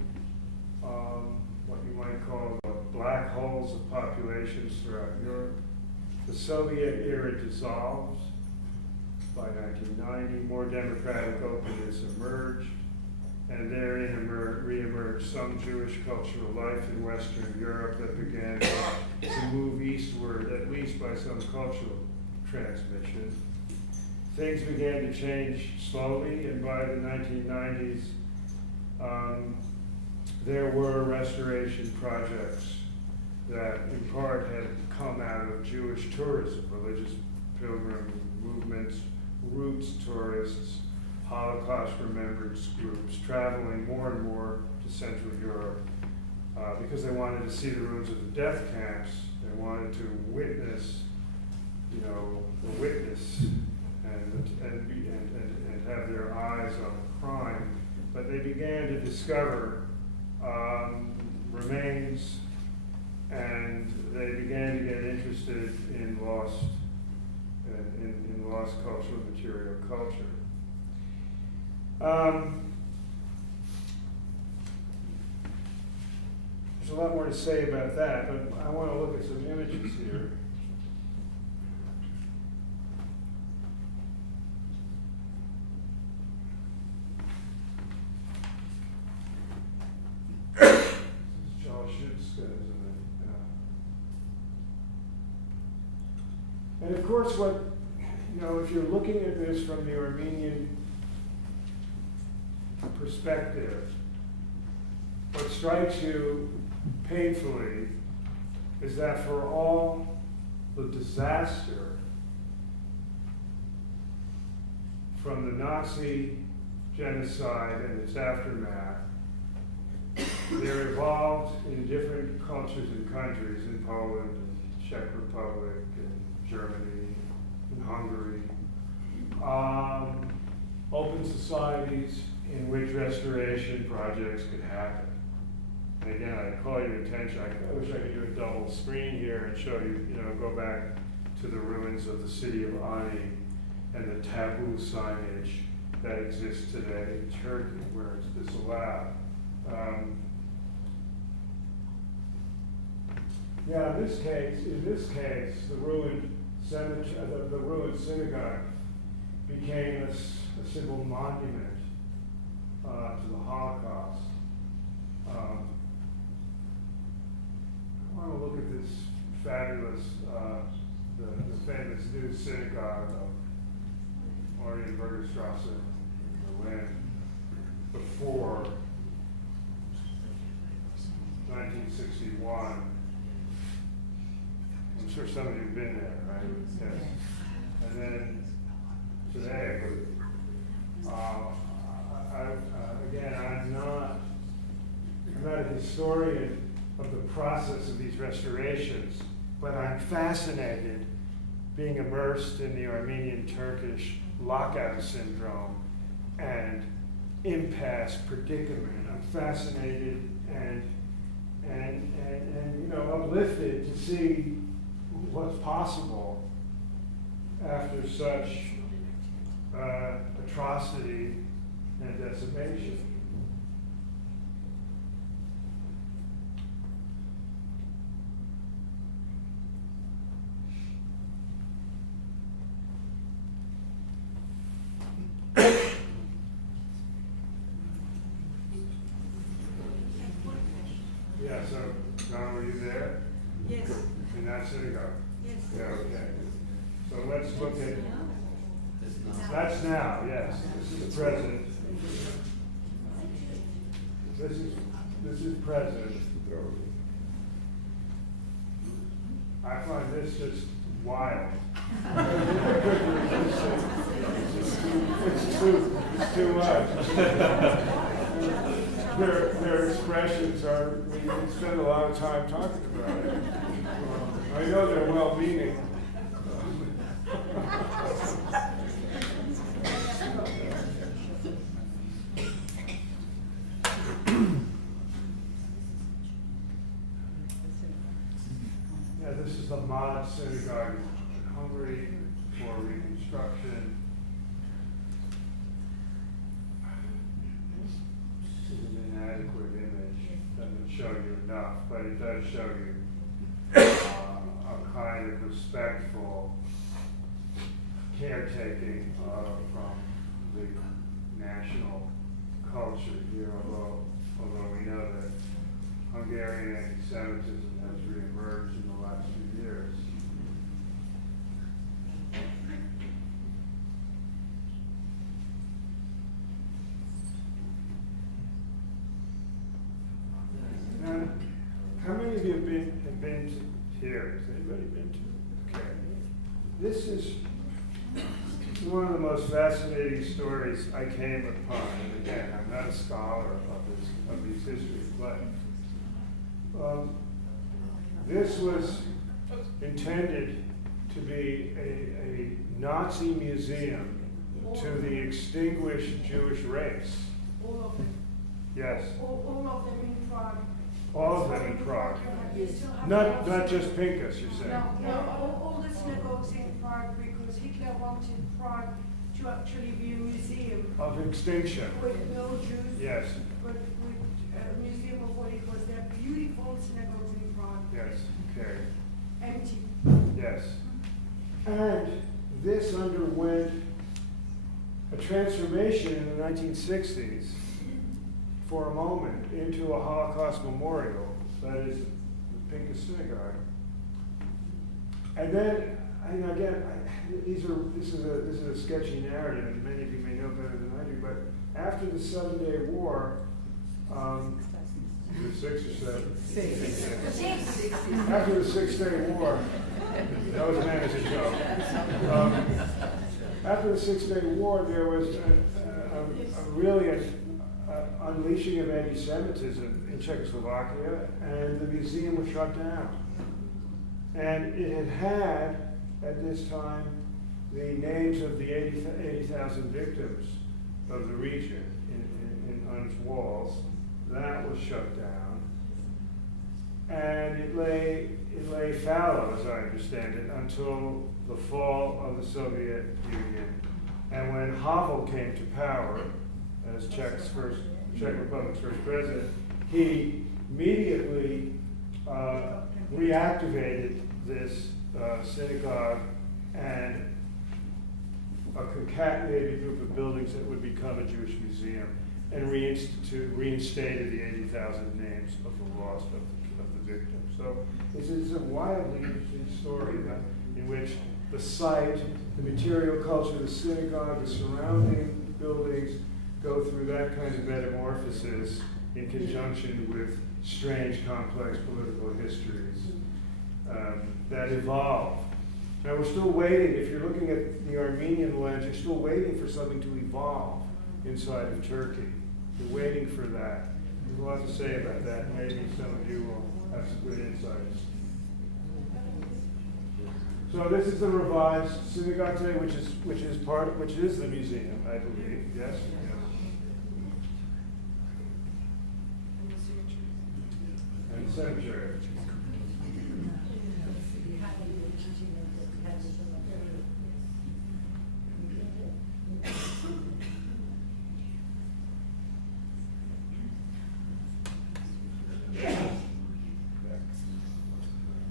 what you might call the black holes of populations throughout Europe. The Soviet era dissolved by 1990. More democratic openness emerged, and therein re-emerged some Jewish cultural life in Western Europe that began to move eastward, at least by some cultural transmission. Things began to change slowly, and by the 1990s, there were restoration projects that in part had come out of Jewish tourism, religious pilgrim movements, roots tourists, Holocaust remembrance groups traveling more and more to Central Europe because they wanted to see the ruins of the death camps. They wanted to witness, the witness and have their eyes on the crime. But they began to discover remains, and they began to get interested in lost cultural material culture. There's a lot more to say about that, but I want to look at some images here. And of course, if you're looking at this from the Armenian perspective, what strikes you painfully is that for all the disaster from the Nazi genocide and its aftermath, there evolved in different cultures and countries, in Poland, and Czech Republic, and Germany, and Hungary, open societies in which restoration projects could happen. And again, I call your attention, I wish I could do a double screen here and show you, go back to the ruins of the city of Ani and the taboo signage that exists today in Turkey, where it's disallowed. In this case, the ruined synagogue became a simple monument to the Holocaust. I want to look at this fabulous, the famous new synagogue of Oranienburgerstrasse in Berlin before 1961. I'm sure some of you have been there, right? Yes. And then today, I'm not a historian of the process of these restorations, but I'm fascinated being immersed in the Armenian-Turkish lockout syndrome and impasse predicament. I'm fascinated and uplifted to see what's possible after such atrocity and decimation. Yeah, so, John, were you there? Yes. In that synagogue? Yes. Yeah, okay. So let's look at That's now, yes. This is the president. This is president. I find this just wild. It's too much. Their expressions are, we can spend a lot of time talking about it. I know they're well-meaning. Yeah, this is the mod synagogue in Hungary for reconstruction. This is an inadequate image. Doesn't show you enough, but it does show you a kind of respectful caretaking from the national culture here, although we know that Hungarian anti-Semitism has reemerged in the last few years. Now, how many of you have been to here? Has anybody been to? Okay. This is one of the most fascinating stories I came upon. And again, I'm not a scholar of these histories, but this was intended to be a Nazi museum to the extinguished Jewish race. All of them. Yes. All of them in Prague. All of them in Prague. Not just Pinkas, you're saying? No, all the synagogues in Prague, because Hitler wanted Prague to actually be a museum. Of extinction. With no Jews. Yes. But with a museum of what it was. They're beautiful synagogues in Prague. Yes, okay. Empty. Yes. And this underwent a transformation in the 1960s for a moment into a Holocaust memorial, that is the Pinkas Synagogue. And then, this is a sketchy narrative, and many of you may know better than I do, but after the 7-Day War, was it 6 or 7? 6. After the 6-Day War, that was meant as a joke. After the 6-Day War, there was a really unleashing of anti-Semitism in Czechoslovakia, and the museum was shut down. And it had, at this time, the names of the 80,000 victims of the region on its walls. That was shut down. And it lay fallow, as I understand it, until the fall of the Soviet Union. And when Havel came to power as Czech Republic's first president, he immediately reactivated this synagogue and a concatenated group of buildings that would become a Jewish museum, and reinstated the 80,000 names of the lost of the victims. So this is a wildly interesting story in which the site, the material culture of the synagogue, the surrounding buildings go through that kind of metamorphosis in conjunction with strange, complex political histories that evolve. Now we're still waiting, if you're looking at the Armenian lens, you're still waiting for something to evolve inside of Turkey. You're waiting for that. There's a lot to say about that. Maybe some of you will have some good insights. So this is the revised synagogue today, which is the museum, I believe. Yes? Yes. And the cemetery.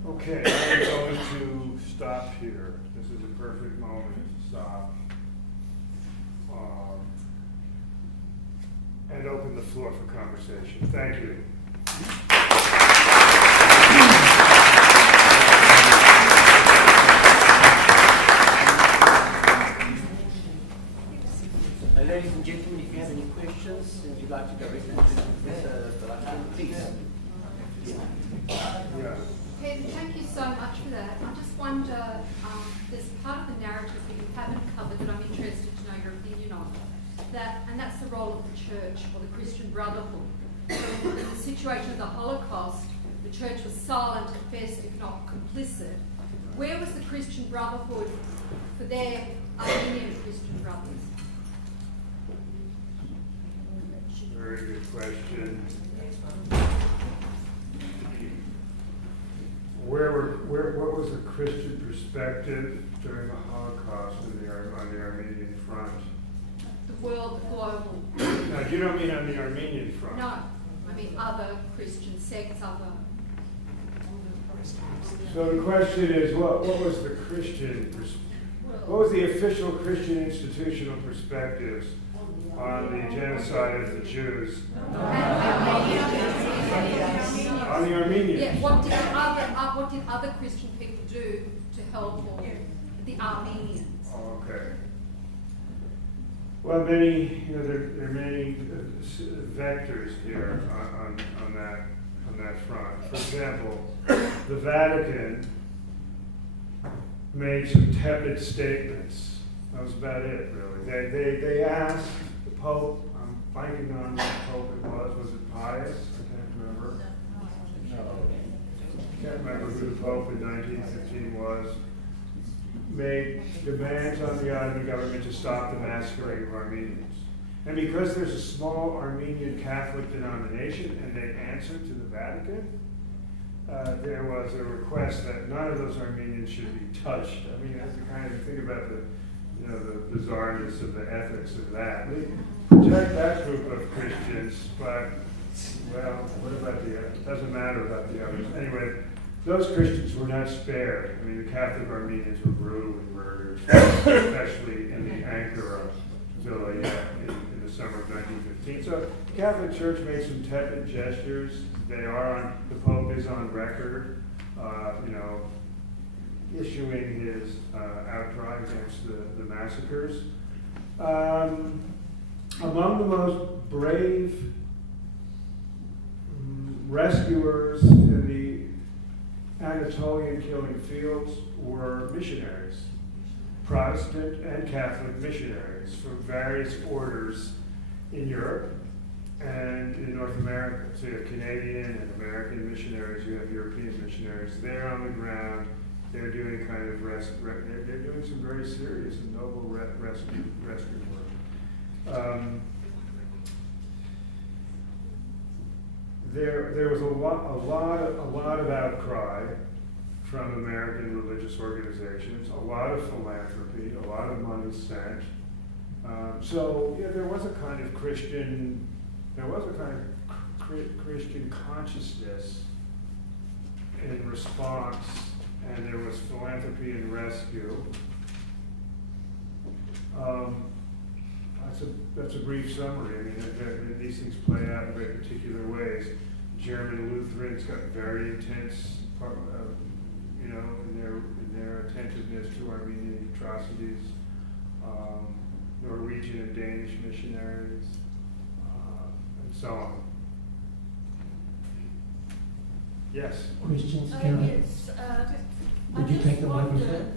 Okay, I'm going to stop here. This is a perfect moment to stop. And open the floor for conversation. Thank you. thank you so much for that. I just wonder, there's part of the narrative that you haven't covered that I'm interested to know your opinion on. And that's the role of the church or the Christian Brotherhood. So in the situation of the Holocaust, the church was silent at best, if not complicit. Where was the Christian Brotherhood for their Armenian Christian brothers? Very good question. What was the Christian perspective during the Holocaust on the Armenian front? The world, the global. No, you don't mean on the Armenian front? No, I mean other Christian sects, other. So the question is, what was the what was the official Christian institutional perspectives on the genocide of the Jews? On the Armenians. Yeah, what did other Christian people do to help the Armenians? Oh, okay. Well, there are many vectors here on that front. For example, the Vatican made some tepid statements. That was about it, really. They asked the Pope, I'm blanking on what Pope it was it Pius? I can't remember. No. I can't remember who the Pope in 1915 was. Made demands on the Ottoman government to stop the massacring of Armenians. And because there's a small Armenian Catholic denomination and they answered to the Vatican, there was a request that none of those Armenians should be touched. I mean, you have to kind of think about the bizarreness of the ethics of that. We protect that group of Christians, but, well, what about the others? It doesn't matter about the others. Anyway, those Christians were not spared. I mean, the Catholic Armenians were brutally murdered, especially in the Ankara villa in the summer of 1915. So the Catholic Church made some tepid gestures. The Pope is on record, issuing his outcry against the massacres. Among the most brave rescuers in the Anatolian killing fields were missionaries, Protestant and Catholic missionaries from various orders in Europe and in North America. So you have Canadian and American missionaries, you have European missionaries. They're on the ground, they're doing kind of they're doing some very serious and noble rescue work. There was a lot of outcry from American religious organizations, a lot of philanthropy, a lot of money spent. So yeah, there was a kind of Christian consciousness in response, and there was philanthropy and rescue. That's a brief summary. I mean, these things play out in very particular ways. German Lutherans got very intense, in their attentiveness to Armenian atrocities. Norwegian and Danish missionaries, and so on. Yes. Christians, yes. would you take the microphone?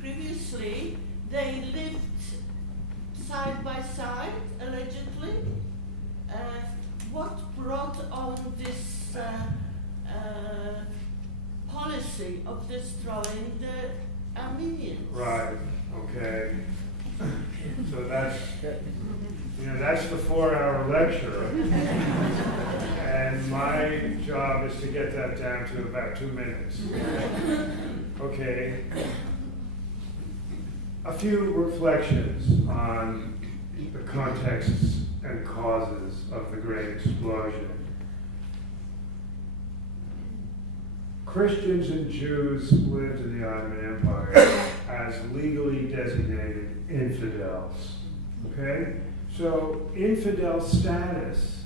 Previously, they lived side by side, allegedly. What brought on this policy of destroying the Armenians? Right. Okay. So that's the 4-hour lecture, and my job is to get that down to about 2 minutes. Okay. A few reflections on the contexts and causes of the Great Explosion. Christians and Jews lived in the Ottoman Empire as legally designated infidels. Okay? So infidel status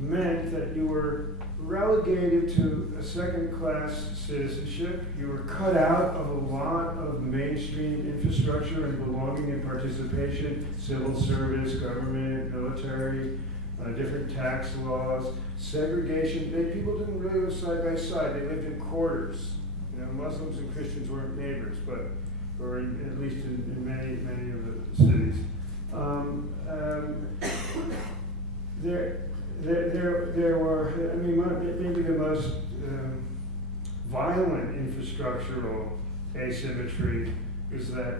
meant that you were relegated to a second-class citizenship. You were cut out of a lot of mainstream infrastructure and belonging and participation, civil service, government, military, different tax laws, segregation. People didn't really live side by side. They lived in quarters. You know, Muslims and Christians weren't neighbors, or at least in many of the cities. There were, I mean, maybe the most violent infrastructural asymmetry is that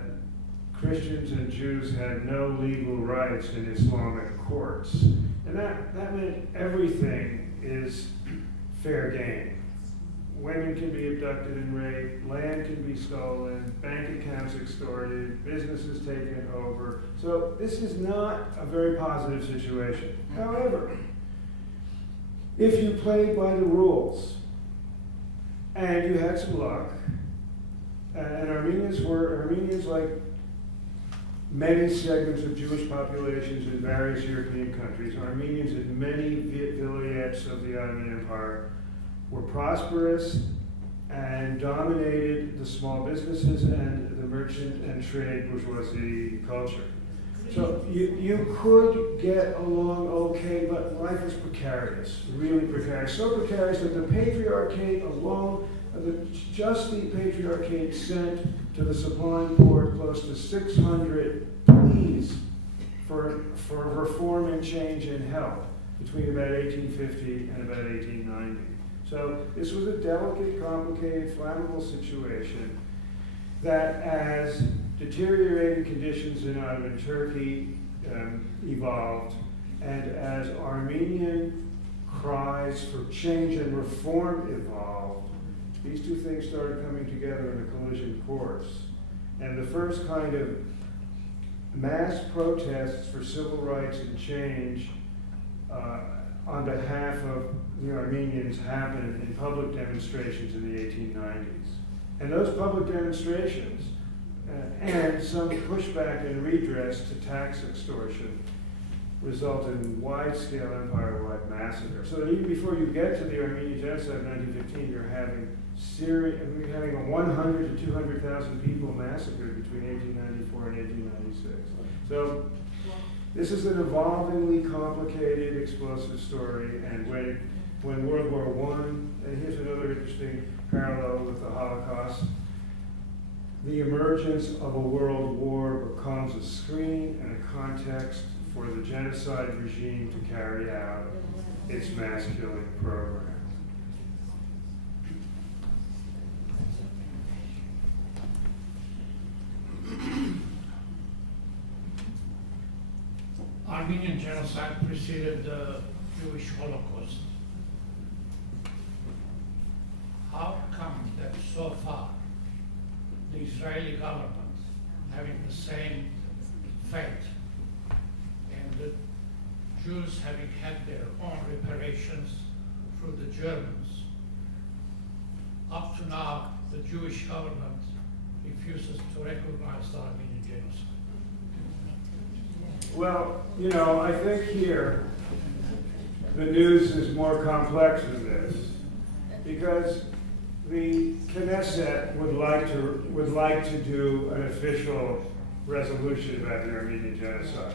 Christians and Jews had no legal rights in Islamic courts. And that meant everything is fair game. Women can be abducted and raped, land can be stolen, bank accounts extorted, businesses taken over. So this is not a very positive situation. However, if you played by the rules and you had some luck, and Armenians like many segments of Jewish populations in various European countries, Armenians in many vilayets of the Ottoman Empire were prosperous and dominated the small businesses and the merchant and trade bourgeoisie culture. So you could get along okay, but life was precarious, really precarious. So precarious that the patriarchate alone, just the patriarchate sent to the supplying port close to 600 pleas for reform and change and help between about 1850 and about 1890. So this was a delicate, complicated, flammable situation that, as deteriorating conditions in Ottoman Turkey evolved, and as Armenian cries for change and reform evolved, these two things started coming together in a collision course. And the first kind of mass protests for civil rights and change on behalf of the Armenians happened in public demonstrations in the 1890s. And those public demonstrations and some pushback and redress to tax extortion resulted in wide-scale empire-wide massacre. So that even before you get to the Armenian genocide of 1915, you're having a 100 to 200,000 people massacred between 1894 and 1896. So this is an evolvingly complicated, explosive story, and when World War I, and here's another interesting parallel with the Holocaust, the emergence of a world war becomes a screen and a context for the genocide regime to carry out its mass killing program. Armenian genocide preceded the Jewish Holocaust. How come that so far the Israeli government having the same fate and the Jews having had their own reparations through the Germans, up to now the Jewish government refuses to recognize the Armenian genocide? Well, you know, I think here the news is more complex than this, because the Knesset would like to do an official resolution about the Armenian genocide.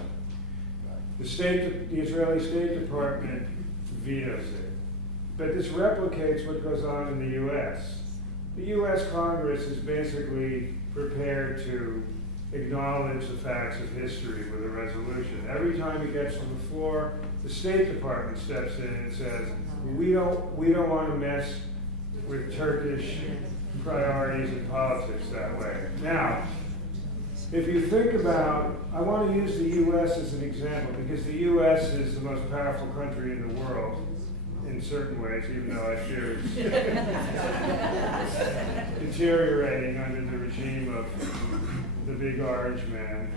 The Israeli State Department vetoes it, but this replicates what goes on in the U.S. The U.S. Congress is basically prepared to acknowledge the facts of history with a resolution. Every time it gets on the floor, the State Department steps in and says, we don't want to mess with Turkish priorities and politics that way. Now, if you think about, I want to use the U.S. as an example, because the U.S. is the most powerful country in the world in certain ways, even though I fear it's deteriorating under the regime of the big orange man.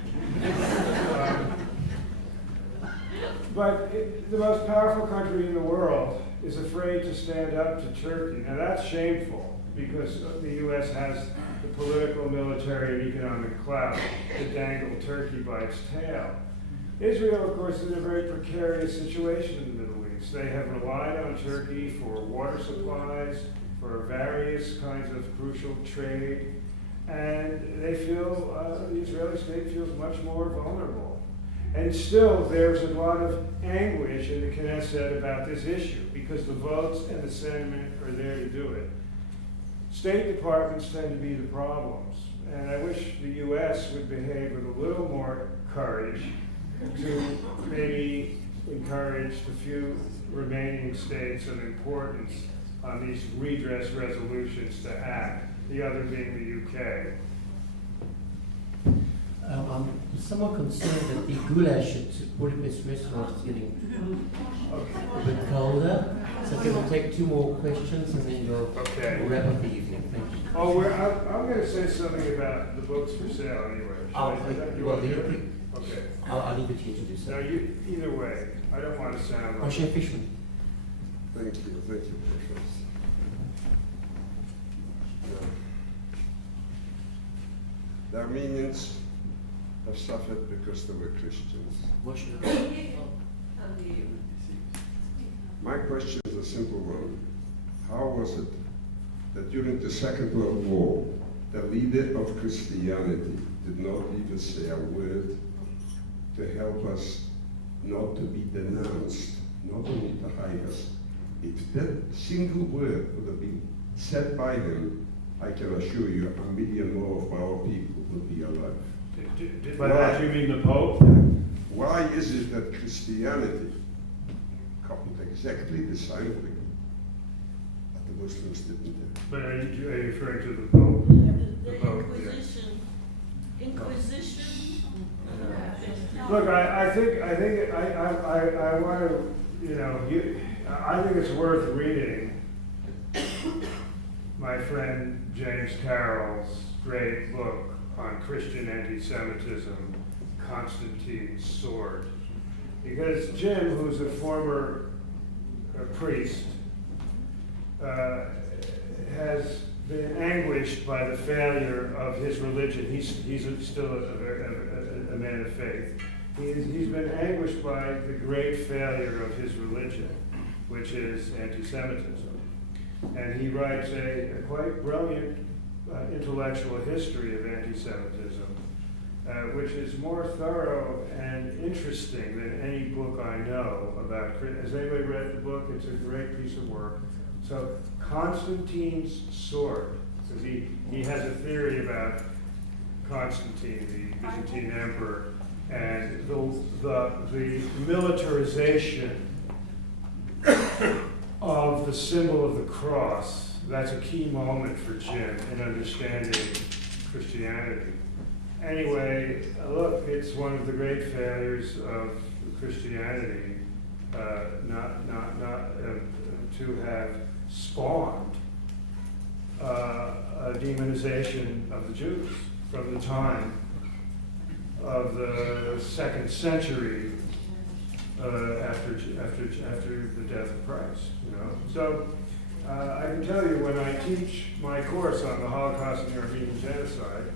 But the most powerful country in the world is afraid to stand up to Turkey. Now that's shameful, because the U.S. has the political, military, and economic clout to dangle Turkey by its tail. Israel, of course, is in a very precarious situation in the Middle East. They have relied on Turkey for water supplies, for various kinds of crucial trade, and they feel, the Israeli state feels much more vulnerable. And still, there's a lot of anguish in the Knesset about this issue because the votes and the sentiment are there to do it. State departments tend to be the problems, and I wish the U.S. would behave with a little more courage to maybe encourage the few remaining states of importance on these redress resolutions to act, the other being the UK. I'm somewhat concerned that the goulash at Budapest restaurant is getting a bit colder. So can we take two more questions and then we'll wrap up the evening? Thank you. Oh, I'm going to say something about the books for sale anyway. Okay. I'll leave it to you to do so. No, either way, I don't want to sound like... Chef Fishman. Thank you, Professor. The Armenians have suffered because they were Christians. My question is a simple one. How was it that during the Second World War, the leader of Christianity did not even say a word to help us not to be denounced, not only to hide us? If that single word would have been said by him, I can assure you 1 million more of our people would be alive. By that you mean the Pope? Why is it that Christianity copied exactly the same thing that the Muslims didn't do? But are you referring to the Pope? The Inquisition. Inquisition. Look, I think I want to, I think it's worth reading my friend James Carroll's great book on Christian anti-Semitism, Constantine's Sword. Because Jim, who's a former priest, has been anguished by the failure of his religion. He's still a man of faith. He's been anguished by the great failure of his religion, which is anti-Semitism. And he writes a quite brilliant intellectual history of anti-Semitism, which is more thorough and interesting than any book I know about. Has anybody read the book? It's a great piece of work. So Constantine's Sword, because he has a theory about Constantine, the Byzantine emperor, and the militarization of the symbol of the cross. That's a key moment for Jim in understanding Christianity. Anyway, look, it's one of the great failures of Christianity to have spawned a demonization of the Jews from the time of the 2nd century after the death of Christ. So I can tell you, when I teach my course on the Holocaust and the Armenian Genocide,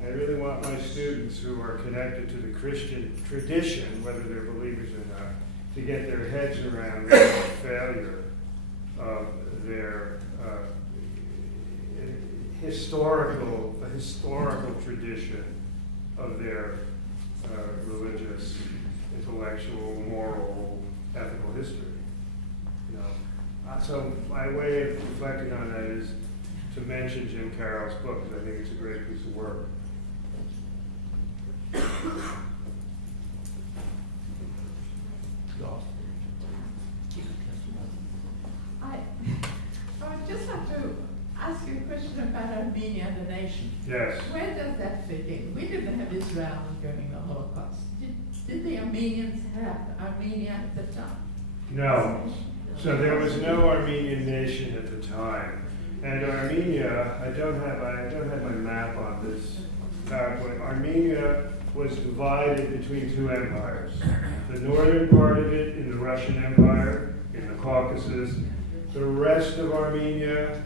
I really want my students who are connected to the Christian tradition, whether they're believers or not, to get their heads around the failure of their historical tradition of their religious, intellectual, moral, ethical history. So my way of reflecting on that is to mention Jim Carroll's book, because I think it's a great piece of work. I would just like to ask you a question about Armenia, the nation. Yes. Where does that fit in? We didn't have Israel during the Holocaust. Did the Armenians have Armenia at the time? No. So there was no Armenian nation at the time. And Armenia, I don't have my map on this PowerPoint. Armenia was divided between two empires. The northern part of it in the Russian Empire, in the Caucasus. The rest of Armenia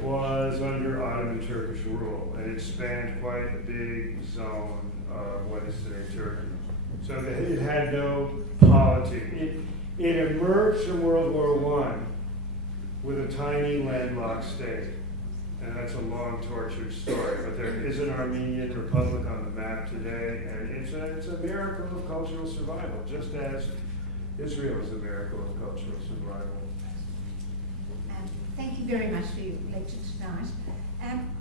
was under Ottoman Turkish rule, and it spanned quite a big zone of what is today Turkey. So it had no polity. It emerged from World War I with a tiny landlocked state. And that's a long, tortured story. But there is an Armenian republic on the map today, and it's a miracle of cultural survival, just as Israel is a miracle of cultural survival. Thank you very much for your lecture tonight.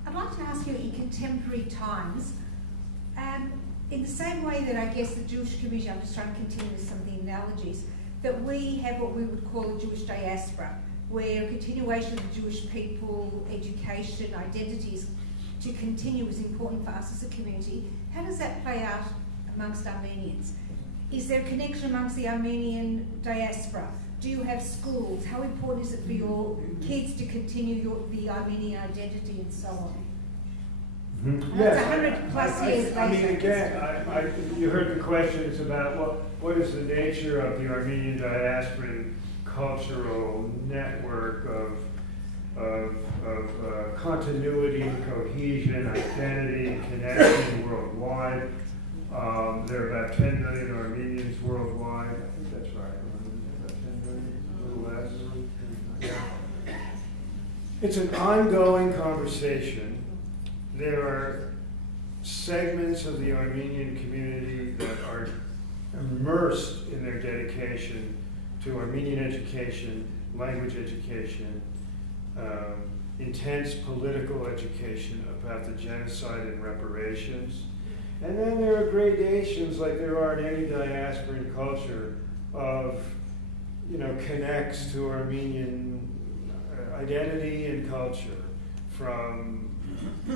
I'd like to ask you, in contemporary times, in the same way that I guess the Jewish community, I'm just trying to continue with some of the analogies, that we have what we would call a Jewish diaspora, where a continuation of the Jewish people, education, identities to continue is important for us as a community. How does that play out amongst Armenians? Is there a connection amongst the Armenian diaspora? Do you have schools? How important is it for your kids to continue the Armenian identity and so on? Mm-hmm. That's 100 plus years later. I mean, again, you heard the question. It's about what is the nature of the Armenian diasporan cultural network of continuity, cohesion, identity, connection worldwide. There are about 10 million Armenians worldwide. I think that's right. About 10 million, a little less. Yeah. It's an ongoing conversation. There are segments of the Armenian community that are immersed in their dedication to Armenian education, language education, intense political education about the genocide and reparations. And then there are gradations, like there are in any diasporan culture, of, connects to Armenian identity and culture, from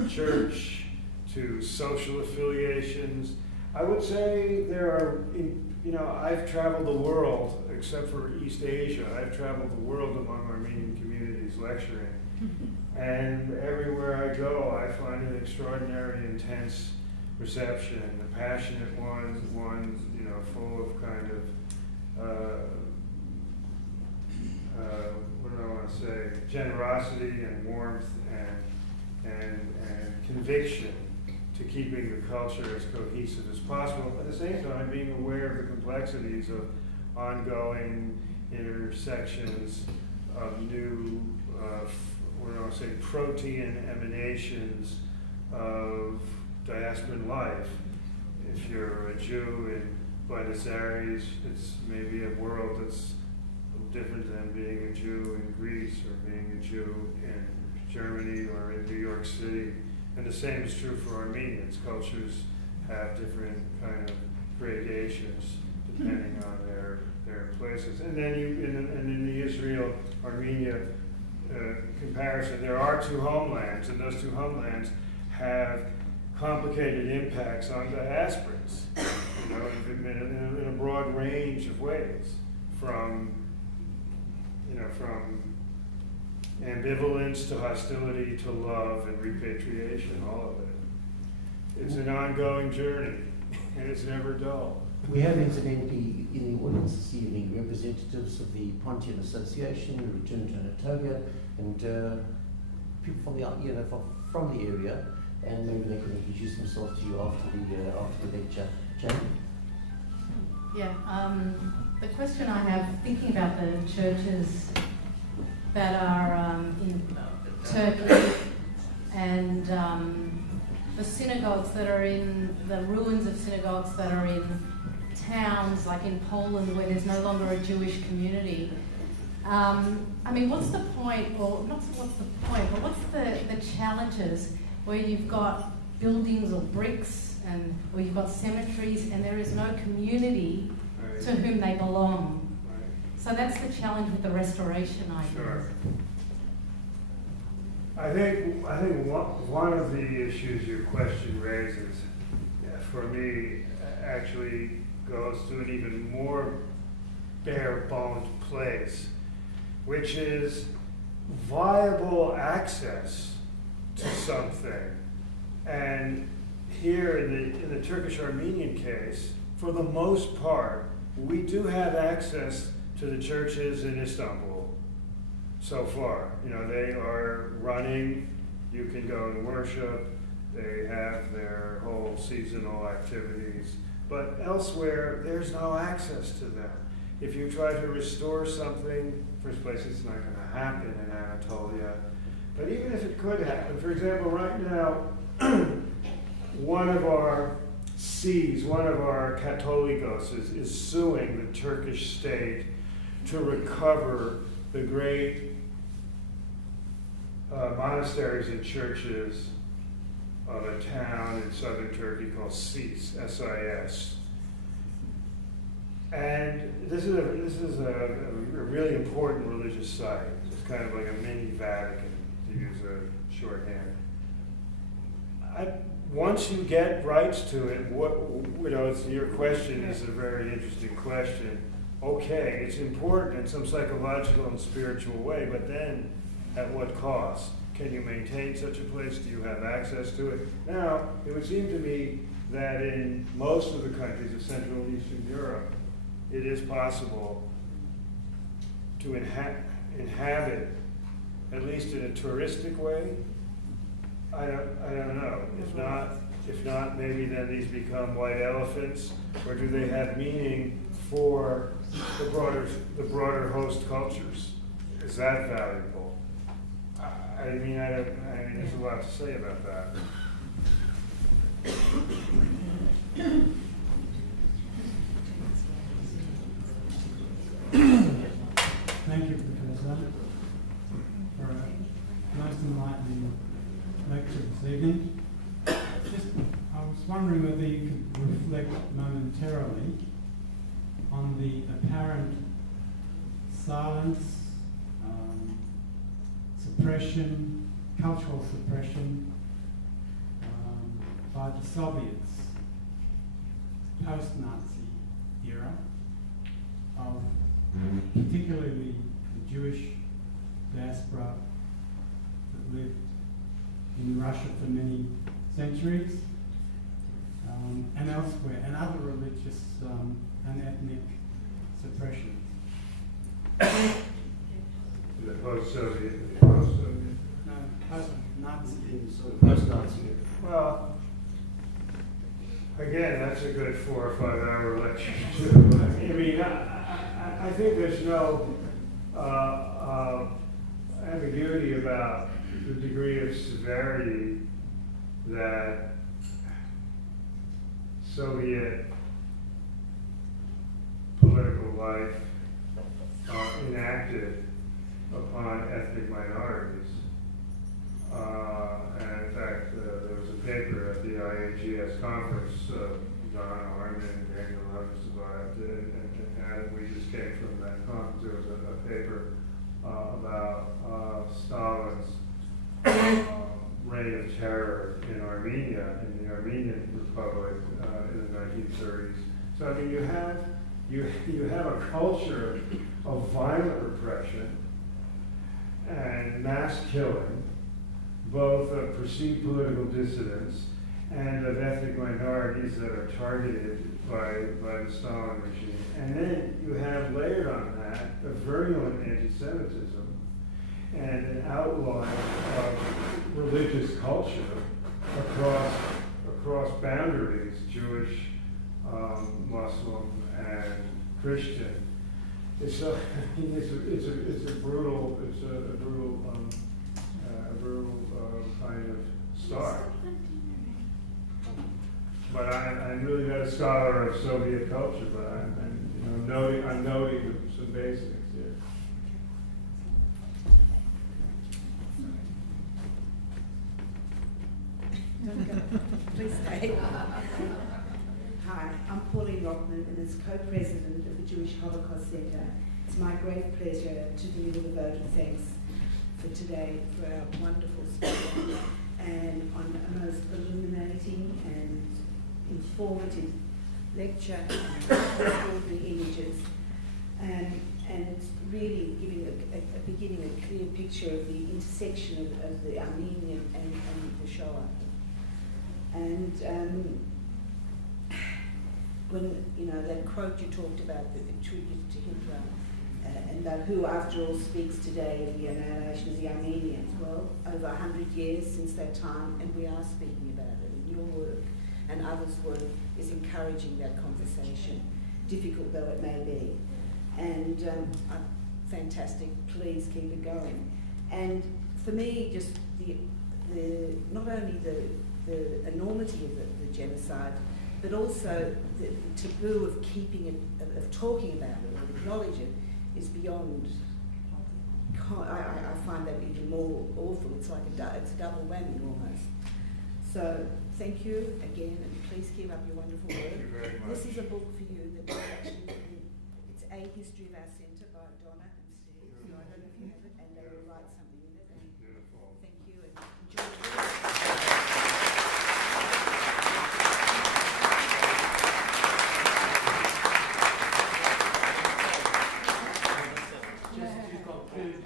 church to social affiliations. I would say there are, I've traveled the world, except for East Asia. I've traveled the world among Armenian communities lecturing. And everywhere I go, I find an extraordinary, intense reception, a passionate one, full of kind of, what do I want to say, generosity and warmth and conviction to keeping the culture as cohesive as possible, but at the same time being aware of the complexities of ongoing intersections of new, what do I want to say, protean emanations of diasporan life. If you're a Jew in Buenos Aires, it's maybe a world that's different than being a Jew in Greece or being a Jew in Germany or in New York City. And the same is true for Armenians. Cultures have different kind of gradations depending on their places. And then in the Israel-Armenia comparison, there are two homelands, and those two homelands have complicated impacts on diasporans, in a broad range of ways, from ambivalence to hostility to love and repatriation, all of it. It's an ongoing journey, and it's never dull. We have incidentally in the audience this evening representatives of the Pontian Association, Return to Anatolia, and people from the area, and maybe they can introduce themselves to you after the lecture. Jane? Yeah, the question I have, thinking about the churches that are in Turkey and the synagogues that are in, the ruins of synagogues that are in towns like in Poland where there's no longer a Jewish community. What's the point, or not what's the point, but what's the challenges where you've got buildings or bricks or you've got cemeteries and there is no community to whom they belong? So that's the challenge with the restoration, I guess. Sure. I think one of the issues your question raises, for me, actually goes to an even more bare-boned place, which is viable access to something. And here in the Turkish-Armenian case, for the most part, we do have access to the churches in Istanbul so far. They are running, you can go and worship, they have their whole seasonal activities, but elsewhere there's no access to them. If you try to restore something, first place, it's not going to happen in Anatolia. But even if it could happen, for example, right now, one of our Cs, one of our Catholicos is suing the Turkish state to recover the great monasteries and churches of a town in southern Turkey called Sis, S-I-S. And this is a really important religious site. It's kind of like a mini Vatican, to use a shorthand. Once you get rights to it, your question is a very interesting question. Okay, it's important in some psychological and spiritual way, but then at what cost? Can you maintain such a place? Do you have access to it? Now, it would seem to me that in most of the countries of Central and Eastern Europe, it is possible to inhabit, at least in a touristic way. I don't know. If not, maybe then these become white elephants, or do they have meaning for the broader host cultures? Is that valuable? I mean, there's a lot to say about that. Thank you, Professor, for a most enlightening lecture this evening. I was wondering whether you could reflect momentarily on the apparent silence, suppression, cultural suppression by the Soviets, post-Nazi era, of particularly the Jewish diaspora that lived in Russia for many centuries, and elsewhere, and other religious and ethnic suppression. The post-Soviet. No, post-Nazi. Post-Nazi. Well, again, that's a good 4 or 5 hour lecture too. I mean, I think there's no ambiguity about the degree of severity that Soviet political life enacted upon ethnic minorities. And in fact, there was a paper at the IAGS conference, John Armenian and Daniel and we just came from that conference. There was a paper about Stalin's reign of terror in Armenia, in the Armenian Republic in the 1930s. So I mean, you have a culture of violent repression and mass killing, both of perceived political dissidents and of ethnic minorities that are targeted by the Stalin regime. And then you have layered on that a virulent anti-Semitism and an outlawing of religious culture across boundaries, Jewish, Muslim, and Christian. It's a brutal kind of start. But I'm really not a scholar of Soviet culture, but I'm noting some basics here. Please stay. Hi, I'm Pauline Rockman, and as co-president of the Jewish Holocaust Center, it's my great pleasure to deliver the vote of thanks for today for our wonderful speaker and on a most illuminating and informative lecture and extraordinary images. And it's really giving beginning a clear picture of the intersection of the Armenian and the Shoah. And when, that quote you talked about, the tribute to Hitler, and about who, after all, speaks today of the annihilation of the Armenians. Well, over 100 years since that time, and we are speaking about it. And your work and others' work is encouraging that conversation, difficult though it may be. And fantastic, please keep it going. And for me, just the not only the enormity of the genocide, but also the taboo of keeping it, of talking about it, or acknowledge it, is beyond. I find that even more awful. It's like it's a double whammy almost. So thank you again, and please keep up your wonderful work. Thank you very much. This is a book for you that it's A History of Our Centre by Donna and Steve. So I don't know if you have it, and they will write something in it. And Beautiful. thank you, and enjoy the work. Just to conclude,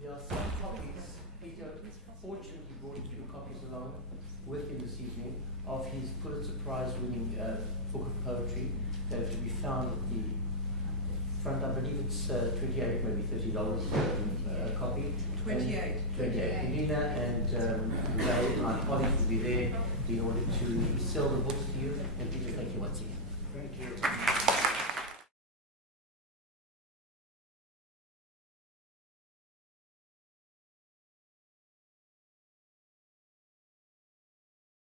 there are some copies. Peter fortunately brought 2 copies along with him this evening of his Pulitzer Prize-winning book of poetry that are to be found at the front. I believe it's $28, maybe $30 a copy. 28. 28. Nina and they, my colleagues, will be there in order to sell the books to you. And Peter, thank you once again. Thank you.